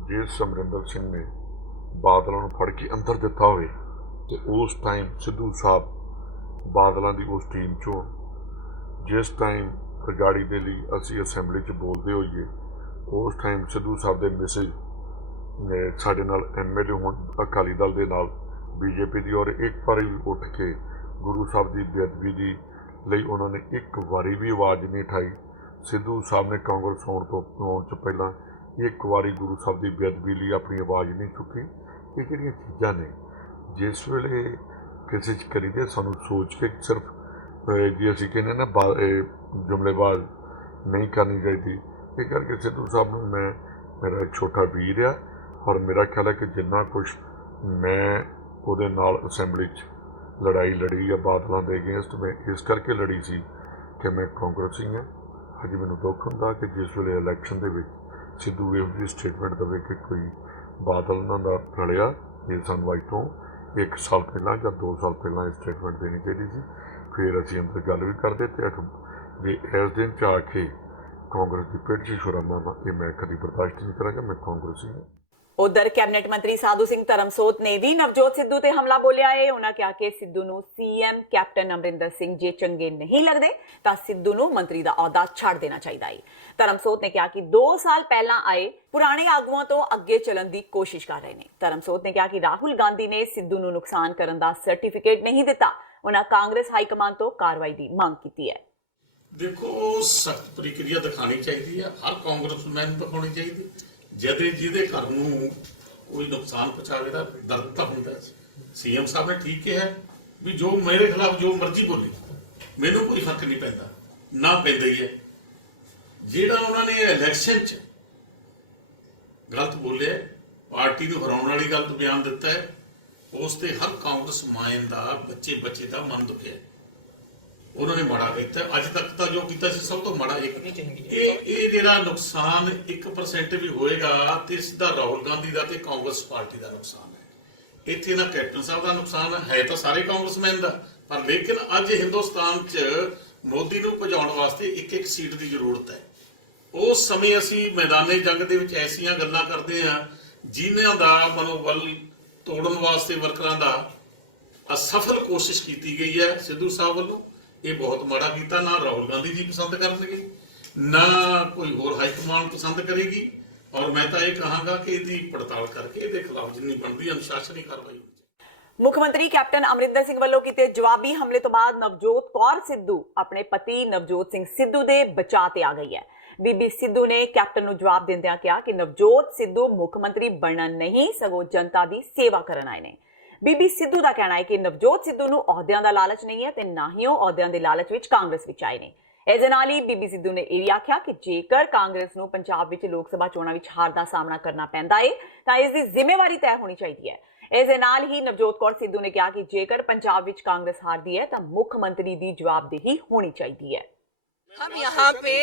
ਜਿਸ ਅਮਰਿੰਦਰ ਸਿੰਘ ਨੇ ਬਾਦਲਾਂ ਨੂੰ ਫੜ ਕੇ ਅੰਦਰ ਦਿੱਤਾ ਹੋਵੇ ਤੇ ਉਸ ਟਾਈਮ ਸਿੱਧੂ ਸਾਹਿਬ ਬਾਦਲਾਂ ਦੀ ਉਸ ਟੀਮ ਚੋਂ ਜਿਸ ਟਾਈਮ ਖਿਡਾਰੀ ਦੇ ਲਈ ਅਸੀਂ ਅਸੈਂਬਲੀ 'ਚ ਬੋਲਦੇ ਹੋਈਏ, ਉਸ ਟਾਈਮ ਸਿੱਧੂ ਸਾਹਿਬ ਦੇ ਮੈਸੇਜ ਸਾਡੇ ਨਾਲ ਐਮਐਲਏ ਹੋਣ ਅਕਾਲੀ ਦਲ ਦੇ ਨਾਲ ਬੀਜੇਪੀ ਦੀ, ਔਰ ਇੱਕ ਵਾਰੀ ਵੀ ਉੱਠ ਕੇ ਗੁਰੂ ਸਾਹਿਬ ਦੀ ਬੇਅਦਬੀ ਦੀ ਲਈ ਉਹਨਾਂ ਨੇ ਇੱਕ ਵਾਰੀ ਵੀ ਆਵਾਜ਼ ਨਹੀਂ ਉਠਾਈ। ਸਿੱਧੂ ਸਾਹਿਬ ਨੇ ਕਾਂਗਰਸ ਆਉਣ ਤੋਂ ਪਹਿਲਾਂ ਇੱਕ ਵਾਰੀ ਗੁਰੂ ਸਾਹਿਬ ਦੀ ਬੇਅਦਬੀ ਲਈ ਆਪਣੀ ਆਵਾਜ਼ ਨਹੀਂ ਚੁੱਕੀ। ਇਹ ਜਿਹੜੀਆਂ ਚੀਜ਼ਾਂ ਨੇ ਜਿਸ ਵੇਲੇ ਕਿਸੇ 'ਚ ਕਰੀਦੇ ਸਾਨੂੰ ਸੋਚ ਕੇ ਸਿਰਫ ਜੀ ਅਸੀਂ ਕਹਿੰਦੇ ਨਾ ਜੁਮਲੇਬਾਜ਼ ਨਹੀਂ ਕਰਨੀ ਚਾਹੀਦੀ। ਇਹ ਕਰਕੇ ਸਿੱਧੂ ਸਾਹਿਬ ਨੂੰ ਮੇਰਾ ਇੱਕ ਛੋਟਾ ਵੀਰ ਆ, ਔਰ ਮੇਰਾ ਖਿਆਲ ਹੈ ਕਿ ਜਿੰਨਾ ਕੁਛ ਮੈਂ ਉਹਦੇ ਨਾਲ ਅਸੈਂਬਲੀ 'ਚ ਲੜਾਈ ਲੜੀ ਆ ਬਾਦਲਾਂ ਦੇ ਅਗੇਂਸਟ, ਮੈਂ ਇਸ ਕਰਕੇ ਲੜੀ ਸੀ ਕਿ ਮੈਂ ਕਾਂਗਰਸੀ ਹਾਂ। ਅੱਜ ਮੈਨੂੰ ਦੁੱਖ ਹੁੰਦਾ ਕਿ ਜਿਸ ਵੇਲੇ ਇਲੈਕਸ਼ਨ ਦੇ ਵਿੱਚ ਸਿੱਧੂ ਇਹੋ ਜਿਹੀ ਸਟੇਟਮੈਂਟ ਦੇਵੇ ਕਿ ਕੋਈ ਬਾਦਲ ਉਹਨਾਂ ਦਾ ਰਲਿਆ। ਇਹ ਸਾਨੂੰ ਅੱਜ ਤੋਂ 1 ਸਾਲ ਪਹਿਲਾਂ ਜਾਂ 2 ਸਾਲ ਪਹਿਲਾਂ ਇਹ ਸਟੇਟਮੈਂਟ ਦੇਣੀ ਚਾਹੀਦੀ ਸੀ, ਫਿਰ ਅਸੀਂ ਅੰਦਰ ਗੱਲ ਵੀ ਕਰਦੇ। ਤੇ ਜੇ ਇਸ ਦਿਨ 'ਚ ਆ ਕੇ ਕਾਂਗਰਸ ਦੀ ਪਿੱਠ 'ਚ ਛੁਰਾ ਮਾਰਨਾ, ਇਹ ਮੈਂ ਕਦੀ ਬਰਦਾਸ਼ਤ ਨਹੀਂ ਕਰਾਂਗਾ। ਮੈਂ ਕਾਂਗਰਸੀ ਹਾਂ। ਉਧਰ ਕੈਬਨਿਟ ਮੰਤਰੀ ਸਾਧੂ ਸਿੰਘ ਧਰਮਸੋਤ ਨੇ ਵੀ ਨਵਜੋਤ ਸਿੱਧੂ ਤੇ ਹਮਲਾ ਬੋਲਿਆ ਹੈ। ਉਹਨਾਂ ਕਿਹਾ ਕਿ ਸਿੱਧੂ ਨੂੰ ਸੀਐਮ ਕੈਪਟਨ ਅਮਰਿੰਦਰ ਸਿੰਘ ਜੇ ਚੰਗੇ ਨਹੀਂ ਲੱਗਦੇ ਤਾਂ ਸਿੱਧੂ ਨੂੰ ਮੰਤਰੀ ਦਾ ਅਹੁਦਾ ਛੱਡ ਦੇਣਾ ਚਾਹੀਦਾ ਹੈ। ਧਰਮਸੋਤ ਨੇ ਕਿਹਾ ਕਿ 2 ਸਾਲ ਪਹਿਲਾਂ ਆਏ ਪੁਰਾਣੇ ਆਗੂਆਂ ਤੋਂ ਅੱਗੇ ਚੱਲਣ ਦੀ ਕੋਸ਼ਿਸ਼ ਕਰ ਰਹੇ ਨੇ। ਧਰਮਸੋਤ ਨੇ ਕਿਹਾ ਕਿ ਰਾਹੁਲ ਗਾਂਧੀ ਨੇ ਸਿੱਧੂ ਨੂੰ ਨੁਕਸਾਨ ਕਰਨ ਦਾ ਸਰਟੀਫਿਕੇਟ ਨਹੀਂ ਦਿੱਤਾ। ਉਹਨਾਂ ਕਾਂਗਰਸ ਹਾਈ ਕਮਾਂਡ ਤੋਂ ਕਾਰਵਾਈ ਦੀ ਮੰਗ ਕੀਤੀ ਹੈ। ਦੇਖੋ, ਸਖਤ ਪ੍ਰਕਿਰਿਆ ਦਿਖਾਣੀ ਚਾਹੀਦੀ ਹੈ, ਹਰ ਕਾਂਗਰਸਮੈਨ ਨੂੰ ਦਿਖਾਉਣੀ ਚਾਹੀਦੀ। ਜਦੇ ਜਿਹਦੇ ਘਰ ਨੂੰ ਕੋਈ ਨੁਕਸਾਨ ਪਹੁੰਚਾਵੇ ਦਾ ਦਰਦ ਤਾਂ ਹੁੰਦਾ। ਸੀਐਮ ਸਾਹਿਬ ਨੇ ਠੀਕ ਕਿਹਾ ਵੀ ਜੋ ਮੇਰੇ ਖਿਲਾਫ ਜੋ ਮਰਜ਼ੀ ਬੋਲੇ ਮੈਨੂੰ ਕੋਈ ਫਰਕ ਨਹੀਂ ਪੈਂਦਾ, ਨਾ ਪੈਂਦਾ ਹੀ ਹੈ। ਜਿਹੜਾ ਉਹਨਾਂ ਨੇ ਇਲੈਕਸ਼ਨ 'ਚ ਗਲਤ ਬੋਲਿਆ, ਪਾਰਟੀ ਨੂੰ ਹਰਾਉਣ ਵਾਲੀ ਗਲਤ ਬਿਆਨ ਦਿੱਤਾ ਹੈ, ਉਸ ਤੇ ਹਰ ਕਾਂਗਰਸ ਮਾਇਨ ਦਾ ਬੱਚੇ ਦਾ ਮਨ ਦੁਖਿਆ। ਉਹਨਾਂ ਨੇ ਮਾੜਾ ਕੀਤਾ, ਅੱਜ ਤੱਕ ਤਾਂ ਜੋ ਕੀਤਾ ਸੀ ਸਭ ਤੋਂ ਮਾੜਾ ਇਹ ਜਿਹੜਾ ਨੁਕਸਾਨ 1% ਵੀ ਹੋਏਗਾ ਤੇ ਸਿੱਧਾ ਰਾਹੁਲ ਗਾਂਧੀ ਦਾ ਤੇ ਕਾਂਗਰਸ ਪਾਰਟੀ ਦਾ ਨੁਕਸਾਨ ਹੈ। ਇੱਥੇ ਨਾ ਕੈਪਟਨ ਸਾਹਿਬ ਦਾ ਨੁਕਸਾਨ ਹੈ ਤਾਂ ਸਾਰੇ ਕਾਂਗਰਸਮੈਨ ਦਾ, ਪਰ ਲੇਕਿਨ ਅੱਜ ਹਿੰਦੁਸਤਾਨ 'ਚ ਮੋਦੀ ਨੂੰ ਭਜਾਉਣ ਵਾਸਤੇ ਇੱਕ ਸੀਟ ਦੀ ਜ਼ਰੂਰਤ ਹੈ। ਉਸ ਸਮੇਂ ਅਸੀਂ ਮੈਦਾਨੇ ਜੰਗ ਦੇ ਵਿੱਚ ਐਸੀਆਂ ਗੱਲਾਂ ਕਰਦੇ ਹਾਂ ਜਿਨ੍ਹਾਂ ਦਾ ਮਨੋਬਲ ਤੋੜਨ ਵਾਸਤੇ ਵਰਕਰਾਂ ਦਾ ਅਸਫਲ ਕੋਸ਼ਿਸ਼ ਕੀਤੀ ਗਈ ਹੈ ਸਿੱਧੂ ਸਾਹਿਬ ਵੱਲੋਂ। ਇਹ ਬਹੁਤ ਮਾੜਾ ਕੀਤਾ। ਨਾ ਰਾਹੁਲ ਗਾਂਧੀ ਜੀ ਪਸੰਦ ਕਰਨਗੇ, ਨਾ ਕੋਈ ਹੋਰ ਹਾਈ ਕਮਾਂਡ ਪਸੰਦ ਕਰੇਗੀ। ਔਰ ਮੈਂ ਤਾਂ ਇਹ ਕਹਾਂਗਾ ਕਿ ਇਹਦੀ ਪੜਤਾਲ ਕਰਕੇ ਇਹਦੇ ਖਿਲਾਫ ਜਿੰਨੀ ਬਣਦੀ ਅਨੁਸ਼ਾਸਨੀ ਕਾਰਵਾਈ ਹੋਣੀ। ਮੁੱਖ ਮੰਤਰੀ ਕੈਪਟਨ ਅਮਰਿੰਦਰ ਸਿੰਘ ਵੱਲੋਂ ਕੀਤੇ ਜਵਾਬੀ ਹਮਲੇ ਤੋਂ ਬਾਅਦ ਨਵਜੋਤ ਕੌਰ ਸਿੱਧੂ ਆਪਣੇ ਪਤੀ ਨਵਜੋਤ ਸਿੰਘ ਸਿੱਧੂ ਦੇ ਬਚਾਅ ਤੇ ਆ ਗਈ ਹੈ। ਬੀਬੀ ਸਿੱਧੂ ਨੇ ਕੈਪਟਨ ਨੂੰ ਜਵਾਬ ਦਿੰਦਿਆਂ ਕਿਹਾ ਕਿ ਨਵਜੋਤ ਸਿੱਧੂ ਮੁੱਖ ਮੰਤਰੀ ਬਣਨ ਨਹੀਂ ਸਗੋਂ ਜਨਤਾ ਦੀ ਸੇਵਾ ਕਰਨ ਆਏ ਨੇ। ਬੀਬੀ ਸਿੱਧੂ ਦਾ ਕਹਿਣਾ ਹੈ ਕਿ ਨਵਜੋਤ ਸਿੱਧੂ ਨੂੰ ਅਹੁਦਿਆਂ ਦਾ ਲਾਲਚ ਨਹੀਂ ਹੈ ਤੇ ਨਾ ਹੀ ਉਹ ਅਹੁਦਿਆਂ ਦੇ ਲਾਲਚ ਵਿੱਚ ਕਾਂਗਰਸ ਵਿੱਚ ਆਏ ਨੇ। ਇਸ ਦੇ ਨਾਲ ਹੀ ਬੀਬੀ ਸਿੱਧੂ ਨੇ ਇਹ ਵੀ ਆਖਿਆ ਕਿ ਜੇਕਰ ਕਾਂਗਰਸ ਨੂੰ ਪੰਜਾਬ ਵਿੱਚ ਲੋਕ ਸਭਾ ਚੋਣਾਂ ਵਿੱਚ ਹਾਰ ਦਾ ਸਾਹਮਣਾ ਕਰਨਾ ਪੈਂਦਾ ਹੈ ਤਾਂ ਇਸ ਦੀ ਜ਼ਿੰਮੇਵਾਰੀ ਤੈਅ ਹੋਣੀ ਚਾਹੀਦੀ ਹੈ। ਇਸ ਦੇ ਨਾਲ ਹੀ ਨਵਜੋਤ ਕੌਰ ਸਿੱਧੂ ਨੇ ਕਿਹਾ ਕਿ ਜੇਕਰ ਪੰਜਾਬ ਵਿੱਚ ਕਾਂਗਰਸ ਹਾਰਦੀ ਹੈ ਤਾਂ ਮੁੱਖ ਮੰਤਰੀ ਦੀ ਜਵਾਬਦੇਹੀ ਹੋਣੀ ਚਾਹੀਦੀ ਹੈ। हम यहाँ पे